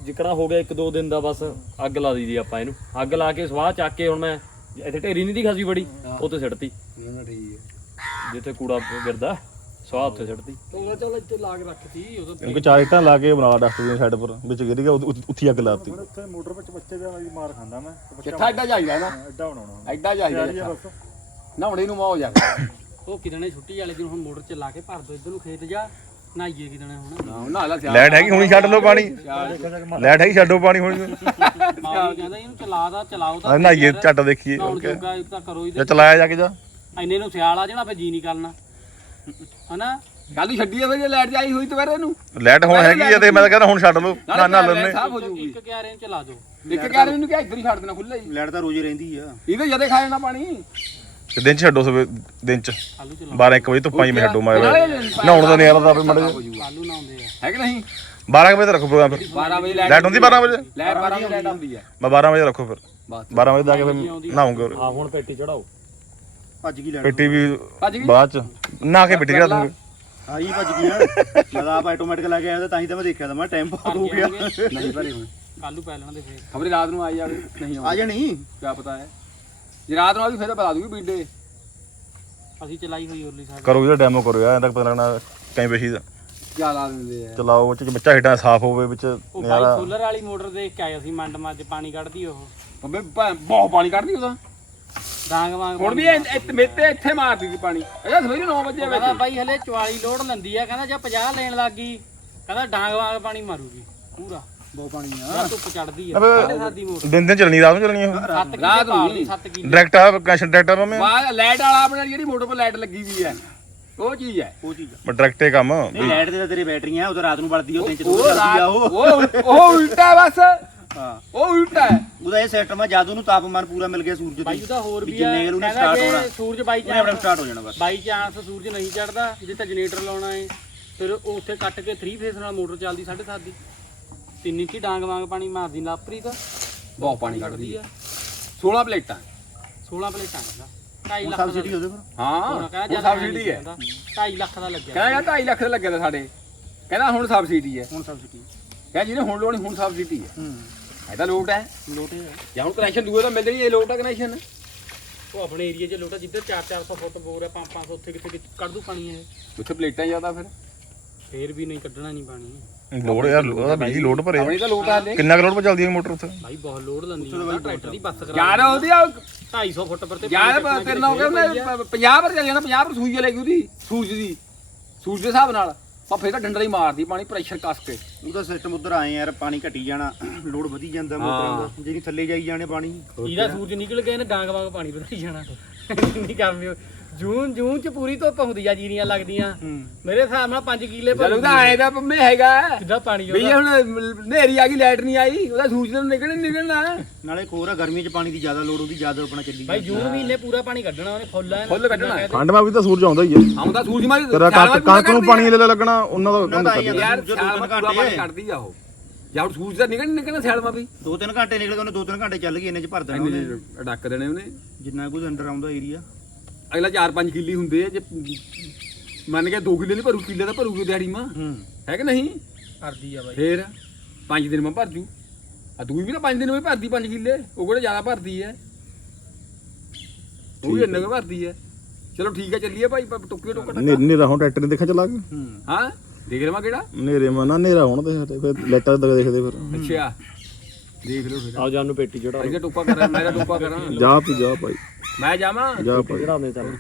ਜਿਕਣਾ ਹੋ ਗਿਆ ਇੱਕ ਦੋ ਦਿਨ ਦਾ ਬਸ ਅੱਗ ਲਾ ਦਈਦੀ ਆਪਾਂ ਇਹਨੂੰ। ਅੱਗ ਲਾ ਕੇ ਸਵਾਹ ਚੱਕ ਕੇ ਹੁਣ ਮੈਂ ਇੱਥੇ ਢੇਰੀ ਨਹੀਂ ਦੀ ਖਾਸੀ ਬੜੀ ਉੱਤੇ ਸਿੱਟਤੀ। ਠੀਕ ਹੈ ਜਿੱਥੇ ਕੂੜਾ ਗਿਰਦਾ। ਸਵਾਹ ਉੱਥੇ ਸਿੱਟਤੀ ਉਹ ਚੱਲ ਇੱਥੇ ਲਾ ਕੇ ਰੱਖਤੀ ਉਦੋਂ ਕਿਉਂਕਿ ਚਾਰ ਇੱਟਾਂ ਲਾ ਕੇ ਬਣਾ ਡਸਟਬਿਨ ਸਾਈਡ ਪਰ ਵਿੱਚ ਗਿਰ ਗਿਆ ਉੱਥੇ ਉੱਥੇ ਅੱਗ ਲਾਤੀ ਹੁਣ ਉੱਥੇ ਮੋਟਰ ਵਿੱਚ ਬੱਚੇ ਦਾ ਵੀ ਮਾਰ ਖਾਂਦਾ ਮੈਂ। ਤੇ ਬੱਚਾ ਚਿੱਠਾ ਐਡਾ ਚਾਹੀਦਾ ਨਾ। ਐਡਾ ਬਣਾਉਣਾ ਐਡਾ ਚਾਹੀਦਾ ਤਿਆਰੀ ਆ ਚਿੱਠਾ। ਬਸ। ਨਹਾਉਣੇ ਨੂੰ ਮੌਜ ਆ ਉਹ ਕਿਦਣੇ ਛੁੱਟੀ ਵਾਲੇ ਦਿਨ ਹੁਣ ਮੋਟਰ ਚ ਲਾ ਕੇ ਭਰ ਦੋ ਇਧਰ ਨੂੰ ਖੇਤ ਜਾ ਨਹਾਈਏ ਕਿਦਣੇ ਹੁਣ। ਨਾ ਨਹਾ ਲਾ ਸਿਆਲ। ਲਾਈਟ ਹੈਗੀ ਹੁਣੀ ਛੱਡ ਲਓ ਪਾਣੀ। ਲਾਈਟ ਹੈਗੀ ਛੱਡੋ ਪਾਣੀ ਹੁਣੀ। ਮਾਂ ਕਹਿੰਦਾ ਇਹਨੂੰ ਚਲਾ ਦਾ ਚਲਾਓ ਤਾਂ ਨਹਾਈਏ ਦੇਖੀਏ ਜੋਗਾ ਇਹ ਤਾਂ ਕਰੋ ਜਾਂ ਚਲਾਇਆ ਜਾ ਕੇ ਜਾ। ਇੰਨੇ ਨੂੰ ਸਿਆਲ ਆ ਜਾਣਾ ਫਿਰ ਜੀ ਨਹੀਂ ਕਰਨਾ। ਹਨਾ? ਹੀ ਛੱਡੀ ਆ ਫਿਰ ਜੇ ਲਾਈਟ ਜਾਈ ਹੋਈ ਦੁਪਹਿਰੇ ਨੂੰ। ਲਾਈਟ ਹੁਣ ਹੈਗੀ ਆ ਤੇ ਮੈਂ ਤਾਂ ਕਹਿੰਦਾ ਹੁਣ ਛੱਡ ਲਓ ਨਾ ਨਾ ਲੈਣੇ ਸਾਫ਼ ਹੋ ਜੂਗੀ ਇੱਕ ਕਿਆਰੇ ਨੂੰ ਚਲਾ ਦਿਓ। ਇੱਕ ਕਹਿ ਨੂੰ ਕਿਹਾ ਇੱਧਰ ਹੀ ਛੱਡ ਦੇਣਾ ਖੁੱਲਾ ਹੀ। ਲੈਟ ਤਾਂ ਰੋਜ਼ ਹੀ ਰਹਿੰਦੀ ਆ। ਇਹਦੇ ਜਦੇ ਖਾ ਜਾਣਾ ਪਾਣੀ। ਤੇ ਦਿਨ ਚ ਛੱਡੋ ਸਵੇ ਦਿਨ ਚ। ਆਲੂ ਚਲਾ 12 1 ਵਜੇ ਧੁੱਪਾਂ ਹੀ ਮੈਂ ਛੱਡੋ ਮੈਂ ਨਹਾਉਣ ਦਾ ਨਜ਼ਾਰਾ ਤਾਂ ਆਪੇ ਮੜੇ ਆਲੂ ਨਾਉਂਦੇ ਆ। ਹੈ ਕਿ ਨਹੀਂ? 12 ਵਜੇ ਤੱਕ ਰੱਖੋ ਪ੍ਰੋਗਰਾਮ ਫਿਰ। 12 ਵਜੇ ਲਾਈਟ ਲਾਈਟ ਹੁੰਦੀ 12 ਵਜੇ? ਲਾਈਟ 12 ਵਜੇ ਲਾਈਟ ਆਉਂਦੀ ਹੈ ਮੈਂ 12 ਵਜੇ ਰੱਖੋ ਫਿਰ। ਬਸ। 12 ਵਜੇ ਜਾ ਕੇ ਫਿਰ ਨਹਾਉਂਗੇ ਆ ਹੁਣ ਪੇਟੀ ਚੜਾਓ। ਭੱਜ ਗਈ ਲੈਟ ਪੇਟੀ ਵੀ ਭੱਜ ਗਈ? ਬਾਅਦ ਚ। ਨਹਾ ਕੇ ਪੇਟੀ ਚੜਾ ਦੂੰਗੇ। ਆਈ ਭੱਜ ਗਈ ਆ। ਮੈਂ ਤਾਂ ਆਪ ਆਟੋਮੈਟਿਕ ਲੈ ਕੇ ਆਇਆ ਤਾਂ ਹੀ ਤਾਂ ਮੈਂ ਦੇਖਿਆ ਤਾਂ ਮੈਂ ਟਾਈਮ ਪਾਸ ਹੋ ਗਿਆ। ਨਹੀਂ ਭਰੇ ਹੁਣ ਆਲੂ ਪੈ ਲੈਣ ਦੇ ਫੇਰ। ਖਬਰੇ ਰਾਤ ਨੂੰ ਆਈ ਜਾਵੇ ਨਹੀਂ ਆ ਆਉਂਦੀ ਜਾਣੀ? ਕੀ ਪਤਾ ਹੈ। ਜੇ ਰਾਤ ਨੂੰ ਆ ਵੀ ਫਿਰ ਤਾਂ ਬਤਾ ਦੂਗੀ ਬੀਡੇ। ਅਸੀਂ ਚਲਾਈ ਹੋਈ ਉਰਲੀ ਸਾਈਡ ਕਰੋ ਜਿਹੜਾ ਡੈਮੋ ਕਰੋ ਯਾਰ ਐਂ ਤੱਕ ਪਤਾ ਲੱਗਣਾ ਕਈ ਵੇਖੀ ਦਾ ਕੀ ਲਾ ਦਿੰਦੇ ਆ ਚਲਾਓ ਉਹ ਚ ਬੱਚਾ ਹਿੱਟਾਂ ਸਾਫ਼ ਹੋਵੇ ਵਿੱਚ ਉਹ ਨਜ਼ਾਰਾ ਸੋਲਰ ਵਾਲੀ ਮੋਟਰ ਦੇਖ ਕੇ ਆਏ ਅਸੀਂ ਮੰਡ ਮੱਝ ਪਾਣੀ ਕੱਢਦੀ ਉਹ। ਬੰਬੇ ਬਹੁਤ ਪਾਣੀ ਕੱਢਦੀ ਉਹਦਾ। ਡਾਂਗ ਵਾਂਗ ਹੁਣ ਵੀ ਇਹ- ਇੱਥੇ ਮੇਤੇ ਇੱਥੇ ਮਾਰਦੀ ਸੀ ਪਾਣੀ। ਇਹਦਾ ਸਵੇਰੇ 9 ਵਜੇ ਕਹਿੰਦਾ ਵਿੱਚ। ਬਾਈ ਹਲੇ 44 ਲੋਡ ਲੰਦੀ ਆ। ਕਹਿੰਦਾ ਜੇ 50 ਲੈਣ ਲੱਗ ਗਈ ਕਹਿੰਦਾ ਡਾਂਗ ਵਾਂਗ ਪਾਣੀ ਮਾਰੂਗੀ। ਪੂਰਾ। ਬਹੁਤ ਪਾਣੀ ਆ। ਧੁੱਪ ਚੜਦੀ ਆ। ਅਬੇ ਸਾਡੇ ਸਾਦੀ ਮੋਟਰ। ਦਿਨ ਦਿਨ ਚੱਲਣੀ ਰਾਤ ਨੂੰ ਚੱਲਣੀ ਉਹ? 7 ਕਿੱਲੇ ਰਾਤ ਨੂੰ ਪਾਲਦੀ 7 ਕਿੱਲੇ। ਡਾਇਰੈਕਟ ਆ ਕਨੈਕਸ਼ਨ ਡਾਇਰੈਕਟ ਆ ਮੈਂ ਬਾਹਰ ਲਾਈਟ ਵਾਲਾ ਆਪਣੇ ਜਿਹੜੀ ਮੋਟਰ 'ਤੇ ਲਾਈਟ ਲੱਗੀ ਵੀ ਹੈ ਉਹ ਚੀਜ਼ ਹੈ ਉਹ ਚੀਜ਼ ਆ। ਡਾਇਰੈਕਟ ਹੀ ਕੰਮ। ਨਹੀਂ ਲੈਟ ਦੇ ਤਾਂ ਤੇਰੇ ਬੈਟਰੀਆਂ ਉਹ ਤਾਂ ਰਾਤ ਨੂੰ ਬਲਦੀ ਆ ਉਹ ਦਿਨ ਚ ਦੋ ਉਹ ਚੱਲਦੀ ਆ ਰਾਤ- ਉਹ ਉਹ ਉਹ ਉਲਟਾ ਬਸ। ਹਾਂ। ਉਹ ਉਲਟਾ ਹੈ। ਉਹਦਾ ਇਹ ਸਿਸਟਮ ਆ ਜਦ ਉਹਨੂੰ ਤਾਪਮਾਨ ਪੂਰਾ ਮਿਲ ਗਿਆ ਸੂਰਜ ਬਾਈ ਦੀ ਉਹਦਾ ਹੋਰ ਵੀ ਆ ਜਿੰਨੇ ਕੁ ਉਹਨੇ ਸਟਾਰਟ ਹੋਣਾ। ਸੂਰਜ ਬਾਈ ਉਹਨੇ ਆਪਣਾ ਸਟਾਰਟ ਹੋ ਜਾਣਾ ਬਸ। ਬਾਈ ਚਾਂਸ ਸੂਰਜ ਨਹੀਂ ਚੜਦਾ ਜੇ ਤਾਂ ਜਨਰੇਟਰ ਲਾਉਣਾ ਏ। ਫਿਰ ਉਹ ਉੱਥੇ ਕੱਟ ਕੇ 3 ਫੇਸ ਨਾਲ ਮੋਟਰ ਚੱਲਦੀ 7.5 ਦੀ। ਤਿੰਨ ਇੰਚੀ ਡਾਂਗ ਵਾਂਗ ਪਾਣੀ ਮਾਰਦੀ ਲਾਪਰੀ ਤਾਂ। ਬਹੁਤ ਪਾਣੀ ਕੱਢਦੀ ਹੈ 16 ਪਲੇਟਾਂ। 16 ਪਲੇਟਾਂ ਕਹਿੰਦਾ। 2.5 ਉਹ ਲੱਖ ਸਬਸਿਡੀ ਉਹਦੇ ਪਰ ਹਾਂ ਹੁਣ ਕਹਿੰਦਾ ਉਹ ਜਦ ਸਬਸਿਡੀ ਹੈ। 2.5 ਲੱਖ ਦਾ ਲੱਗਿਆ। ਕਹਿੰਦਾ ਯਾਰ 2.5 ਲੱਖ ਦਾ ਲੱਗਿਆ ਸਾਡੇ। ਕਹਿੰਦਾ ਹੁਣ ਸਬਸਿਡੀ ਹੈ। ਹੁਣ ਸਬਸਿਡੀ। ਕਹਿੰਦਾ ਜਿਹਨੇ ਹੁਣ ਲੋਣੀ ਹੁਣ ਸਬਸਿਡੀ ਹੈ। ਹੂੰ। ਇਹ ਤਾਂ ਲੋਟ ਹੈ। ਲੋਟੇ ਆ ਜਾਂ ਹੁਣ ਕਨੈਕਸ਼ਨ ਦੂਏ ਤਾਂ ਮਿਲਦੇ ਨਹੀਂ ਇਹ ਲੋਟ ਹੈ ਕਨੈਕਸ਼ਨ ਉਹ ਆਪਣੇ ਏਰੀਆ 'ਚ ਲੋਟਾ ਜਿੱਧਰ 4-400 ਫੁੱਟ ਬੋਰ ਹੈ 5-500 ਉੱਥੇ ਕਿੱਥੇ ਕਿੱਥੇ ਕੱਢ ਦੂ ਪਾਣੀ ਇਹ। ਉੱਥੇ ਪਲੇਟਾਂ ਜ਼ਿਆਦਾ ਫਿਰ। ਫੇਰ ਵੀ ਨਹੀਂ ਕੱਢਣਾ ਨਹੀਂ ਪਾਣੀ। ਲੋਡ ਯਾਰ ਉਹਦਾ ਬਿਜਲੀ ਲੋਡ ਭਰੇ ਆਪਣੀ ਤਾਂ ਲੋਟ ਆ ਹਲੇ। ਕਿੰਨਾ ਕੁ ਲੋਡ ਪਰ ਚੱਲਦੀ ਹੈ ਮੋਟਰ ਉੱਥੇ? ਭਾਈ ਬਹੁਤ ਲੋਡ ਲੰਦੀ ਹੈ ਟਰੈਕਟਰ ਦੀ ਬੱਸ ਕਰਾ ਯਾਰ ਉਹਦੀ 250 ਫੁੱਟ ਪਰ ਤੇ ਯਾਰ ਤੇਰੇ ਨਾਲ ਕਹਿੰਦਾ 50 ਪਰ ਚੱਲ ਜਾਣਾ 50 ਪਰ ਸੂਈ ਚਲੇਗੀ ਉਹਦੀ ਸੂਜ ਦੀ। ਸੂਜ ਦੇ ਹਿਸਾਬ ਨਾਲ। ਪਰ ਫਿਰ ਤਾਂ ਡੰਡਾ ਹੀ ਮਾਰਦੀ ਪਾਣੀ ਪ੍ਰੈਸ਼ਰ ਕੱਸ ਕੇ। ਉਹਦਾ ਸਿਸਟਮ ਉਧਰ ਆਏ ਯਾਰ ਪਾਣੀ ਘਟੀ ਜਾਣਾ ਲੋਡ ਵਧੀ ਜਾਂਦਾ ਮੋਟਰਾਂ ਦਾ। ਜਿਹੜੀ ਥੱਲੇ ਜਾਈ ਜਾਣੇ ਪਾਣੀ। ਇਹਦਾ ਸੂਰਜ ਨਿਕਲ ਗਿਆ ਇਹਨੇ ਡਾਂਗ ਵਾਂਗ ਪਾਣੀ ਵਧਾਈ ਜਾਣਾ। ਨਹੀਂ ਕਰਮੀ ਜੂਨ ਜੂਨ ਚ ਪੂਰੀ ਧੁੱਪ ਹੁੰਦੀ ਆ ਜੀਰੀਆਂ ਲੱਗਦੀਆਂ। ਮੇਰੇ ਹਿਸਾਬ ਨਾਲ 5 ਕਿੱਲੇ ਚਲ ਉਹਦਾ ਐ ਦਾ ਪੰਮੇ ਹੈਗਾ। ਕਿੱਦਾਂ ਪਾਣੀ ਵੀ ਹੁਣ ਨੇਰੀ ਆ ਗਈ ਲਾਈਟ ਨਹੀਂ ਆਈ ਉਹਦਾ ਸੂਜ ਨੂੰ ਨਿਕਲਣਾ ਹੀ ਨਿਕਲਣਾ। ਨਾਲੇ ਖੋਰ ਆ ਗਰਮੀ 'ਚ ਪਾਣੀ ਦੀ ਜ਼ਿਆਦਾ ਲੋਡ ਉਹਦੀ ਜ਼ਿਆਦਾ ਆਪਣਾ ਚੱਲੀ ਭਾਈ ਜੂਨ ਮਹੀਨੇ ਪੂਰਾ ਪਾਣੀ ਕੱਢਣਾ ਉਹਨੇ ਫੁੱਲ ਐਨ ਫੁੱਲ ਕੱਢਣਾ। ਠੰਡ ਮਾ ਵੀ ਤਾਂ ਸੂਰਜ ਆਉਂਦਾ ਹੀ ਹੈ ਆਉਂਦਾ ਸੂਜ ਮਾਰੀ ਤੇਰਾ ਕਣਕ ਨੂੰ ਪਾਣੀ ਲੈ ਲੱਗਣਾ ਉਹਨਾਂ ਦਾ ਆਈ ਕਰਦੀ ਯਾਰ ਸੂਰਜ ਦੋ ਮਾ ਪੂਰਾ ਘੰਟੇ ਕੱਢਦੀ ਆ। ਉਹ। ਜਾਂ ਸੂਜ ਦਾ ਨਿਕਲ ਨੀ ਨਿਕਲਣਾ ਸਿਆਲ ਮਾ ਵੀ। ਦੋ ਤਿੰਨ ਘੰਟੇ ਨਿਕਲੇ ਉਹਨੇ ਦੋ ਤਿੰਨ ਘੰਟੇ ਚੱਲ ਗਏ ਇੰਨੇ 'ਚ ਭਰ ਦੇਣਾ ਉਹਨੇ। ਅਡੱਕ ਦੇਣੇ ਉਹਨੇ। ਜਿੰਨਾ ਕੁਝ ਅੰਡਰ ਆਉਂਦਾ ਏਰੀਆ ਅਗਲਾ 4-5 ਕਿੱਲੇ ਹੁੰਦੇ ਆ ਜੇ ਮੰਨ ਕੇ 2 ਕਿੱਲੇ ਨਹੀਂ ਭਰੂ ਕਿੱਲੇ ਦਾ ਭਰੂਗੇ ਦਿਹਾੜੀ ਮਾਂ। ਹੂੰ। ਹੈ ਕਿ ਨਹੀਂ? ਕਰਦੀ ਆ ਬਾਈ। ਫੇਰ 5 ਦਿਨ ਮੈਂ ਭਰ ਜੂ। ਆ ਦੂਈ ਵੀ ਤਾਂ 5 ਦਿਨ ਮੈਂ ਭਰਦੀ 5 ਕਿੱਲੇ। ਉਹ ਕਿਹੜਾ ਜ਼ਿਆਦਾ ਭਰਦੀ ਹੈ ਉਹ ਵੀ ਇੰਨਾ ਕੁ ਭਰਦੀ ਹੈ ਚਲੋ ਠੀਕ ਹੈ ਚੱਲੀਏ ਭਾਈ ਪ- ਟੁੱਕੇ ਟੁੱਕਾ ਟੱਕਾ। ਨੇਰਾ ਹੁਣ ਟਰੈਕਟਰ ਨੇ ਦੇਖਿਆ ਚਲਾ ਕੇ? ਹਾਂ। ਦੇਖ ਲਵਾਂ ਕਿਹੜਾ? ਨੇਰੇ ਮਾ ਨਾ ਨੇਰਾ ਹੁਣ ਤੇ ਫਿਰ ਲੈਟਰ ਤੱਕ ਦੇਖਦੇ ਫਿਰ। ਅੱਛਾ। ਦੇਖ ਲਓ ਫਿਰ। ਆਓ ਜਾਨ ਨੂੰ ਪੇਟੀ ਚੜਾ ਅਜੇ ਟੁੱਪਾ ਕਰਾਂ ਮੈਂ ਤਾਂ ਟੁੱਪਾ ਕਰਾਂ। ਜਾ ਤੂੰ ਜਾ ਭਾਈ। ਮੈਂ ਜਾਵਾਂ? ਜਾ ਭਾਈ। ਚੜਾਉਂਦੇ ਚੱਲ।